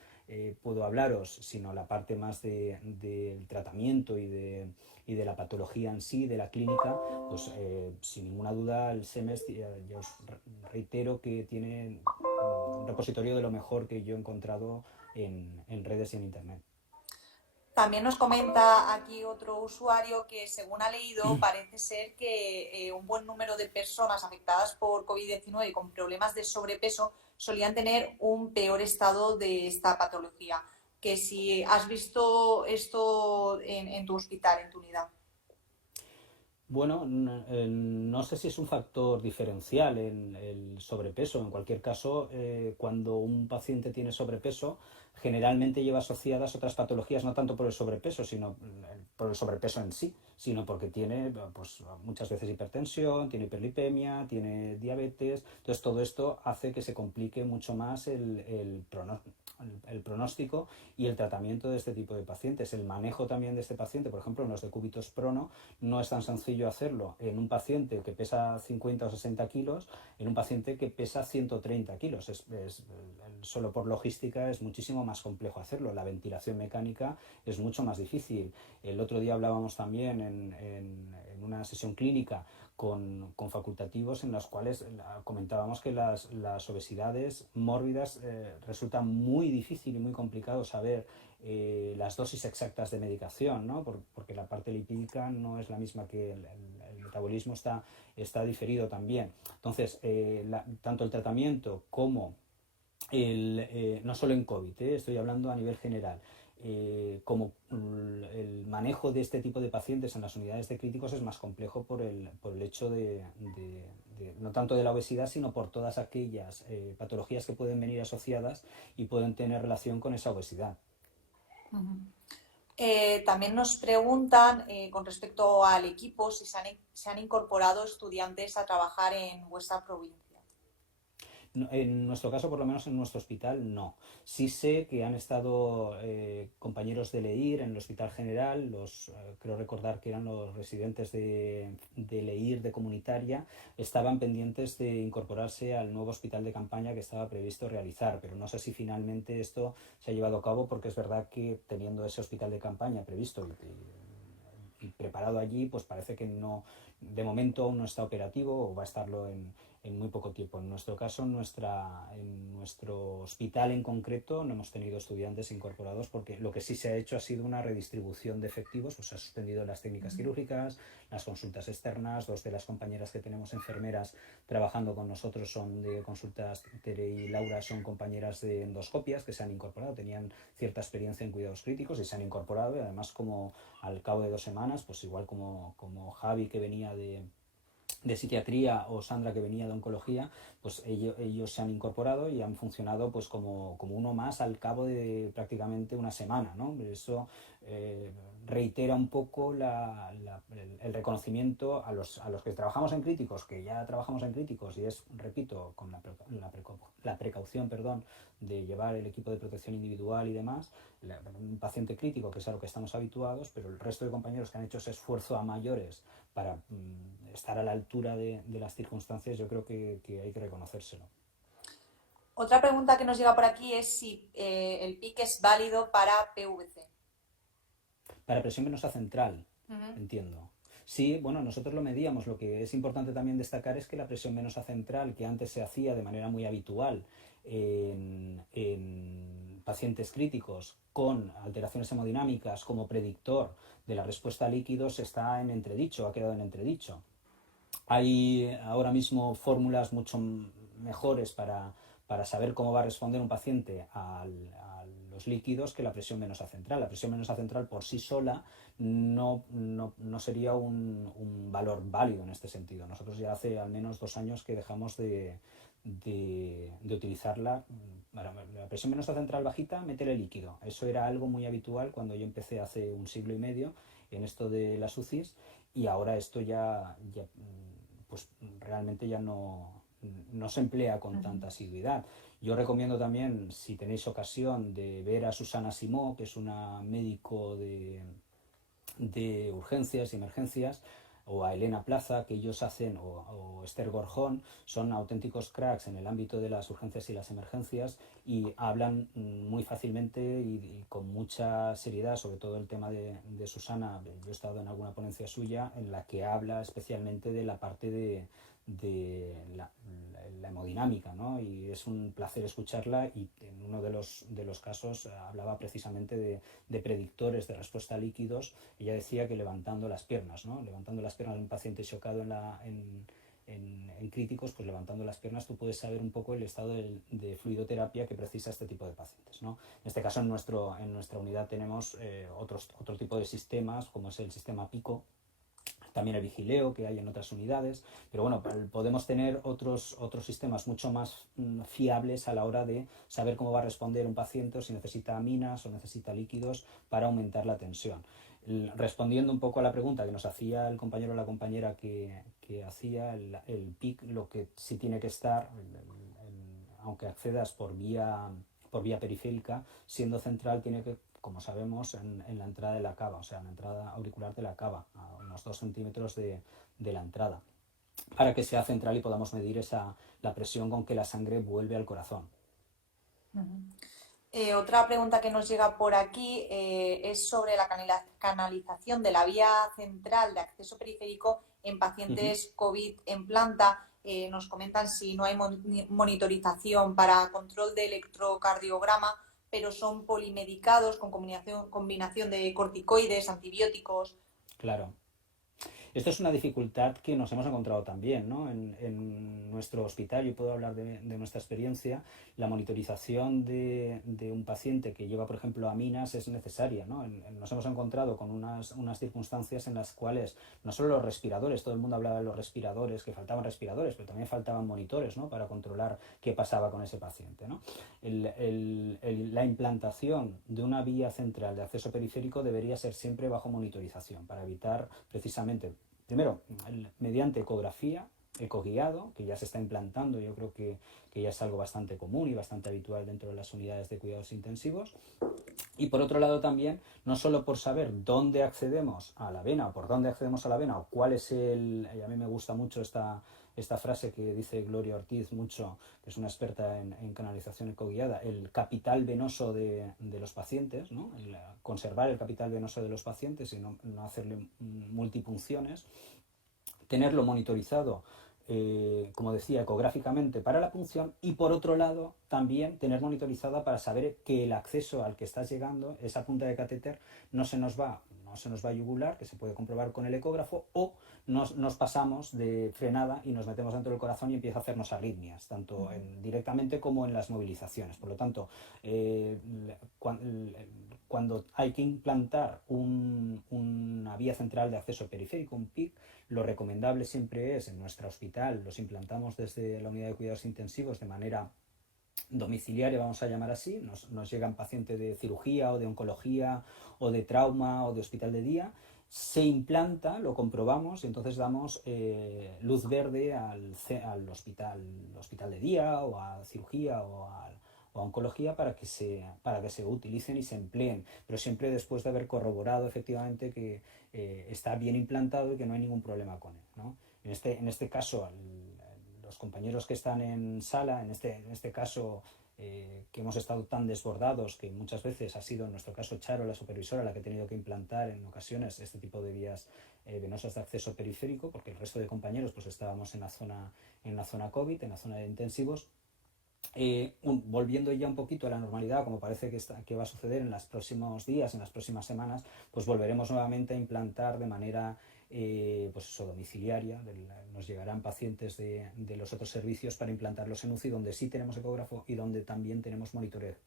puedo hablaros, sino la parte más del tratamiento y de la patología en sí, de la clínica, pues sin ninguna duda el SEMES, yo os reitero que tiene un repositorio de lo mejor que yo he encontrado en redes y en internet. También nos comenta aquí otro usuario que, según ha leído, parece ser que un buen número de personas afectadas por COVID-19 y con problemas de sobrepeso solían tener un peor estado de esta patología. Que si has visto esto en tu hospital, en tu unidad. Bueno, no sé si es un factor diferencial en el sobrepeso. En cualquier caso, cuando un paciente tiene sobrepeso, generalmente lleva asociadas otras patologías, no tanto por el sobrepeso, sino por el sobrepeso en sí, sino porque tiene pues, muchas veces hipertensión, tiene hiperlipemia, tiene diabetes. Entonces, todo esto hace que se complique mucho más el pronóstico y el tratamiento de este tipo de pacientes. El manejo también de este paciente, por ejemplo, en los decúbitos prono, no es tan sencillo hacerlo en un paciente que pesa 50 o 60 kilos, en un paciente que pesa 130 kilos. Solo por logística es muchísimo más complejo hacerlo. La ventilación mecánica es mucho más difícil. El otro día hablábamos también en una sesión clínica con facultativos en los cuales comentábamos que las obesidades mórbidas resulta muy difícil y muy complicado saber las dosis exactas de medicación, ¿no? Porque la parte lipídica no es la misma que el metabolismo está diferido también. Entonces, tanto el tratamiento como no solo en COVID, estoy hablando a nivel general, como el manejo de este tipo de pacientes en las unidades de críticos es más complejo por el hecho no tanto de la obesidad, sino por todas aquellas patologías que pueden venir asociadas y pueden tener relación con esa obesidad. También nos preguntan con respecto al equipo si se han incorporado estudiantes a trabajar en vuestra provincia. En nuestro caso, por lo menos en nuestro hospital, no. Sí sé que han estado compañeros de LEIR en el Hospital General, creo recordar que eran los residentes de LEIR de comunitaria, estaban pendientes de incorporarse al nuevo hospital de campaña que estaba previsto realizar, pero no sé si finalmente esto se ha llevado a cabo, porque es verdad que teniendo ese hospital de campaña previsto y preparado allí, pues parece que no, de momento aún no está operativo o va a estarlo en muy poco tiempo. En nuestro caso, en nuestro hospital en concreto, no hemos tenido estudiantes incorporados, porque lo que sí se ha hecho ha sido una redistribución de efectivos, pues se ha suspendido las técnicas quirúrgicas, las consultas externas. Dos de las compañeras que tenemos enfermeras trabajando con nosotros son de consultas, Tere y Laura son compañeras de endoscopias que se han incorporado, tenían cierta experiencia en cuidados críticos y se han incorporado, y además como al cabo de 2 semanas, pues igual como Javi, que venía de psiquiatría, o Sandra, que venía de oncología, pues ellos se han incorporado y han funcionado pues como uno más al cabo de prácticamente una semana, ¿no? Eso reitera un poco el reconocimiento a los que trabajamos en críticos, que ya trabajamos en críticos, y es, repito, con la precaución, perdón, de llevar el equipo de protección individual y demás, un paciente crítico, que es a lo que estamos habituados, pero el resto de compañeros que han hecho ese esfuerzo a mayores para estar a la altura de las circunstancias, yo creo que hay que reconocérselo. Otra pregunta que nos llega por aquí es si el PIC es válido para PVC. Para presión venosa central, entiendo. Sí, bueno, nosotros lo medíamos. Lo que es importante también destacar es que la presión venosa central, que antes se hacía de manera muy habitual en pacientes críticos con alteraciones hemodinámicas como predictor de la respuesta a líquidos, está en entredicho, ha quedado en entredicho. Hay ahora mismo fórmulas mucho mejores para saber cómo va a responder un paciente a los líquidos que la presión venosa central. La presión venosa central por sí sola no sería un valor válido en este sentido. Nosotros ya hace al menos 2 años que dejamos de utilizarla. Para la presión venosa central bajita, métele líquido. Eso era algo muy habitual cuando yo empecé hace 1 siglo y medio en esto de las UCIs, y ahora esto ya pues realmente ya no se emplea con tanta asiduidad. Yo recomiendo también, si tenéis ocasión, de ver a Susana Simó, que es una médico de urgencias y emergencias, o a Elena Plaza, que ellos hacen, o Esther Gorjón, son auténticos cracks en el ámbito de las urgencias y las emergencias, y hablan muy fácilmente y con mucha seriedad, sobre todo el tema de Susana. Yo he estado en alguna ponencia suya en la que habla especialmente de la parte de la hemodinámica, ¿no? Y es un placer escucharla, y en uno de los casos hablaba precisamente de predictores de respuesta a líquidos. Ella decía que levantando las piernas, ¿no? Levantando las piernas de un paciente chocado en críticos, pues levantando las piernas tú puedes saber un poco el estado de fluidoterapia que precisa este tipo de pacientes, ¿no? En este caso, en nuestra unidad tenemos otro tipo de sistemas, como es el sistema PICO, también el Vigileo, que hay en otras unidades, pero bueno, podemos tener otros sistemas mucho más fiables a la hora de saber cómo va a responder un paciente, o si necesita aminas o necesita líquidos para aumentar la tensión. Respondiendo un poco a la pregunta que nos hacía el compañero o la compañera que hacía el PIC, lo que sí tiene que estar, aunque accedas por vía periférica, siendo central, tiene que, como sabemos, en la entrada de la cava, o sea, en la entrada auricular de la cava, a unos 2 centímetros de la entrada, para que sea central y podamos medir la presión con que la sangre vuelve al corazón. Otra pregunta que nos llega por aquí es sobre la canalización de la vía central de acceso periférico en pacientes COVID en planta. Nos comentan si no hay monitorización para control de electrocardiograma pero son polimedicados con combinación de corticoides, antibióticos. Claro. Esto es una dificultad que nos hemos encontrado también, ¿no? En nuestro hospital, yo puedo hablar de nuestra experiencia, la monitorización de un paciente que lleva, por ejemplo, aminas es necesaria, ¿no? Nos hemos encontrado con unas circunstancias en las cuales no solo los respiradores, todo el mundo hablaba de los respiradores, que faltaban respiradores, pero también faltaban monitores, ¿no? Para controlar qué pasaba con ese paciente, ¿no? La implantación de una vía central de acceso periférico debería ser siempre bajo monitorización para evitar precisamente, primero, mediante ecografía, ecoguiado, que ya se está implantando, yo creo que ya es algo bastante común y bastante habitual dentro de las unidades de cuidados intensivos. Y por otro lado también, no solo por saber dónde accedemos a la vena o por dónde accedemos a la vena o cuál es a mí me gusta mucho esta frase que dice Gloria Ortiz mucho, que es una experta en canalización ecoguiada, el capital venoso de los pacientes, ¿no? Conservar el capital venoso de los pacientes y no hacerle multipunciones, tenerlo monitorizado, como decía, ecográficamente para la punción, y por otro lado también tener monitorizada para saber que el acceso al que estás llegando, esa punta de catéter, no se nos va a yugular, que se puede comprobar con el ecógrafo, o nos pasamos de frenada y nos metemos dentro del corazón y empieza a hacernos arritmias, tanto directamente como en las movilizaciones. Por lo tanto, cuando hay que implantar una vía central de acceso periférico, un PIC, lo recomendable siempre es, en nuestro hospital, los implantamos desde la unidad de cuidados intensivos de manera domiciliaria, vamos a llamar así, nos llegan pacientes de cirugía o de oncología o de trauma o de hospital de día, se implanta, lo comprobamos y entonces damos luz verde al hospital de día o a cirugía o a oncología para que se utilicen y se empleen, pero siempre después de haber corroborado efectivamente que está bien implantado y que no hay ningún problema con él, ¿no? En este caso, los compañeros que están en sala, en este caso que hemos estado tan desbordados que muchas veces ha sido en nuestro caso Charo, la supervisora, la que ha tenido que implantar en ocasiones este tipo de vías venosas de acceso periférico, porque el resto de compañeros pues estábamos en la zona COVID, en la zona de intensivos. Volviendo ya un poquito a la normalidad, como parece que va a suceder en los próximos días, en las próximas semanas, pues volveremos nuevamente a implantar de manera domiciliaria. Nos llegarán pacientes de los otros servicios para implantarlos en UCI, donde sí tenemos ecógrafo y donde también tenemos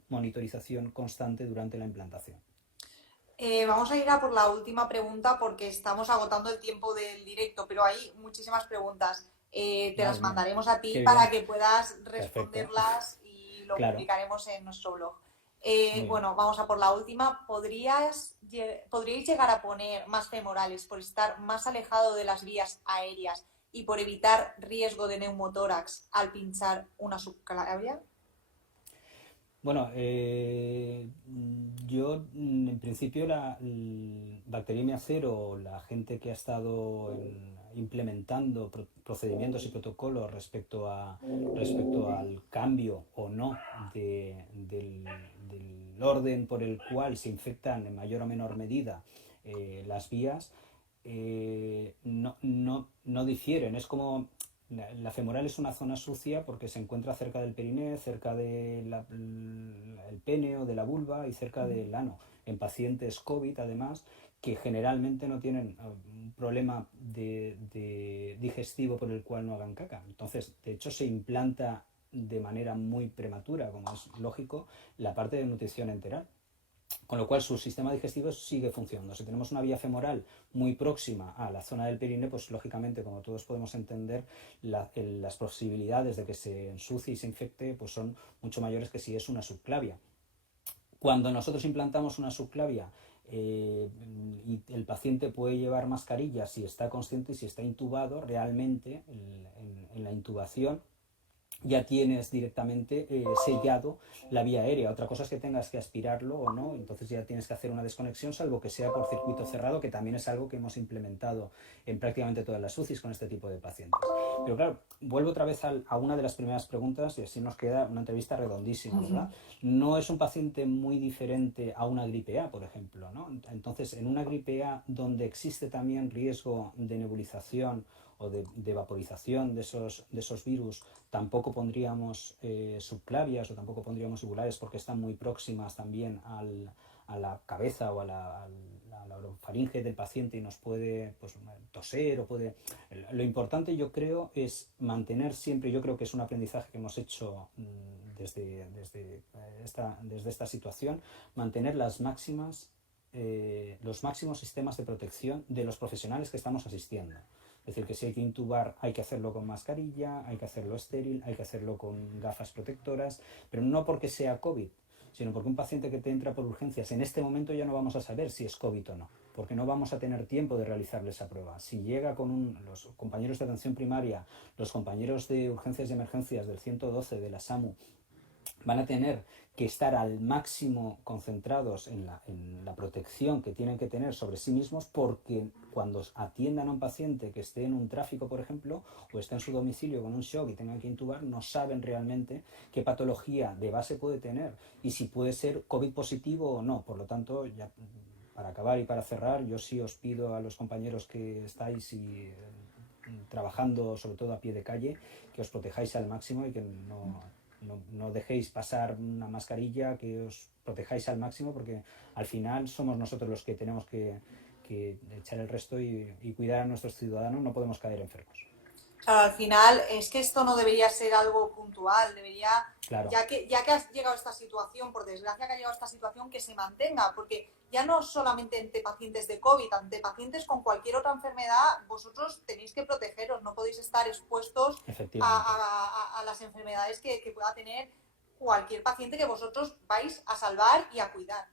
monitorización constante durante la implantación. Vamos a ir a por la última pregunta porque estamos agotando el tiempo del directo, pero hay muchísimas preguntas. Te las mandaremos a ti para que puedas responderlas. Perfecto. Y lo publicaremos en nuestro blog. Bueno, vamos a por la última. ¿Podríais llegar a poner más femorales por estar más alejado de las vías aéreas y por evitar riesgo de neumotórax al pinchar una subclavia? Bueno, yo en principio Bacteriemia Cero, la gente que ha estado implementando procedimientos y protocolos respecto al cambio o no del orden por el cual se infectan en mayor o menor medida las vías, no difieren. Es como la femoral es una zona sucia porque se encuentra cerca del periné, cerca del pene o de la vulva y cerca del ano. En pacientes COVID, además, que generalmente no tienen un problema digestivo por el cual no hagan caca. Entonces, de hecho, se implanta de manera muy prematura, como es lógico, la parte de nutrición enteral. Con lo cual su sistema digestivo sigue funcionando. Si tenemos una vía femoral muy próxima a la zona del periné, pues lógicamente, como todos podemos entender, las posibilidades de que se ensucie y se infecte pues son mucho mayores que si es una subclavia. Cuando nosotros implantamos una subclavia y el paciente puede llevar mascarilla si está consciente y si está intubado, realmente en la intubación ya tienes directamente sellado la vía aérea. Otra cosa es que tengas que aspirarlo o no, entonces ya tienes que hacer una desconexión, salvo que sea por circuito cerrado, que también es algo que hemos implementado en prácticamente todas las UCIs con este tipo de pacientes. Pero claro, vuelvo otra vez a una de las primeras preguntas y así nos queda una entrevista redondísima, ¿verdad? No es un paciente muy diferente a una gripe A, por ejemplo, ¿no? Entonces, en una gripe A donde existe también riesgo de nebulización o o de vaporización de esos virus, tampoco pondríamos subclavias o tampoco pondríamos uvulares porque están muy próximas también a la cabeza o a la orofaringe del paciente y nos puede pues, toser o puede... Lo importante yo creo es mantener siempre, yo creo que es un aprendizaje que hemos hecho desde esta situación, mantener los máximos sistemas de protección de los profesionales que estamos asistiendo. Es decir, que si hay que intubar hay que hacerlo con mascarilla, hay que hacerlo estéril, hay que hacerlo con gafas protectoras, pero no porque sea COVID, sino porque un paciente que te entra por urgencias, en este momento ya no vamos a saber si es COVID o no, porque no vamos a tener tiempo de realizarle esa prueba. Si llega con los compañeros de atención primaria, los compañeros de urgencias y emergencias del 112, de la SAMU, van a tener que estar al máximo concentrados en la protección que tienen que tener sobre sí mismos, porque cuando atiendan a un paciente que esté en un tráfico, por ejemplo, o esté en su domicilio con un shock y tengan que intubar, no saben realmente qué patología de base puede tener y si puede ser COVID positivo o no. Por lo tanto, ya para acabar y para cerrar, yo sí os pido a los compañeros que estáis trabajando, sobre todo a pie de calle, que os protejáis al máximo y que no dejéis pasar una mascarilla, que os protejáis al máximo, porque al final somos nosotros los que tenemos que echar el resto y cuidar a nuestros ciudadanos, no podemos caer enfermos. Claro, al final es que esto no debería ser algo puntual, debería, claro. ya que has llegado a esta situación, por desgracia que ha llegado a esta situación, que se mantenga, porque ya no solamente ante pacientes de COVID, ante pacientes con cualquier otra enfermedad, vosotros tenéis que protegeros, no podéis estar expuestos a las enfermedades que pueda tener cualquier paciente que vosotros vais a salvar y a cuidar.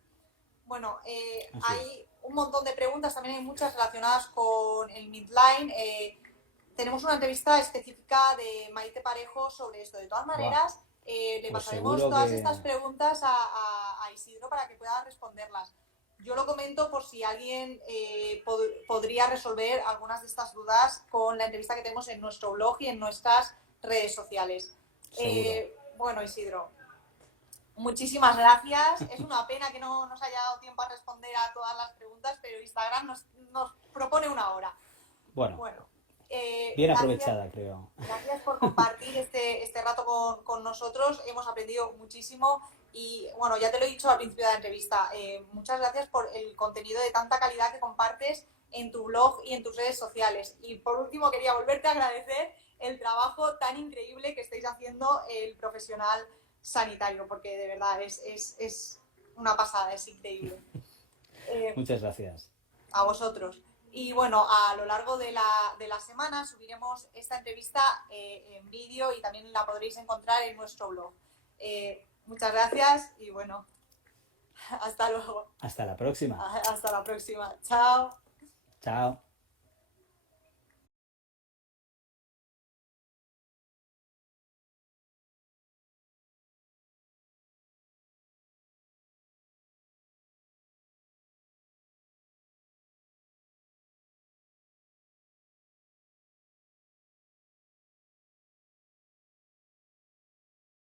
Bueno, hay un montón de preguntas, también hay muchas relacionadas con el midline. Tenemos una entrevista específica de Maite Parejo sobre esto. De todas maneras, le pues pasaremos todas estas preguntas a Isidro para que pueda responderlas. Yo lo comento por si alguien podría resolver algunas de estas dudas con la entrevista que tenemos en nuestro blog y en nuestras redes sociales. Bueno, Isidro, muchísimas gracias. Es una pena que no nos haya dado tiempo a responder a todas las preguntas, pero Instagram nos propone una hora. Bueno. Bien gracias, aprovechada, creo. Gracias por compartir este rato con nosotros. Hemos aprendido muchísimo y, bueno, ya te lo he dicho al principio de la entrevista. Muchas gracias por el contenido de tanta calidad que compartes en tu blog y en tus redes sociales. Y, por último, quería volverte a agradecer el trabajo tan increíble que estáis haciendo el profesional sanitario, porque de verdad es una pasada, es increíble. Muchas gracias. A vosotros. Y bueno, a lo largo de la semana subiremos esta entrevista en vídeo y también la podréis encontrar en nuestro blog. Muchas gracias y bueno, hasta luego. Hasta la próxima. Hasta la próxima. Chao. Chao.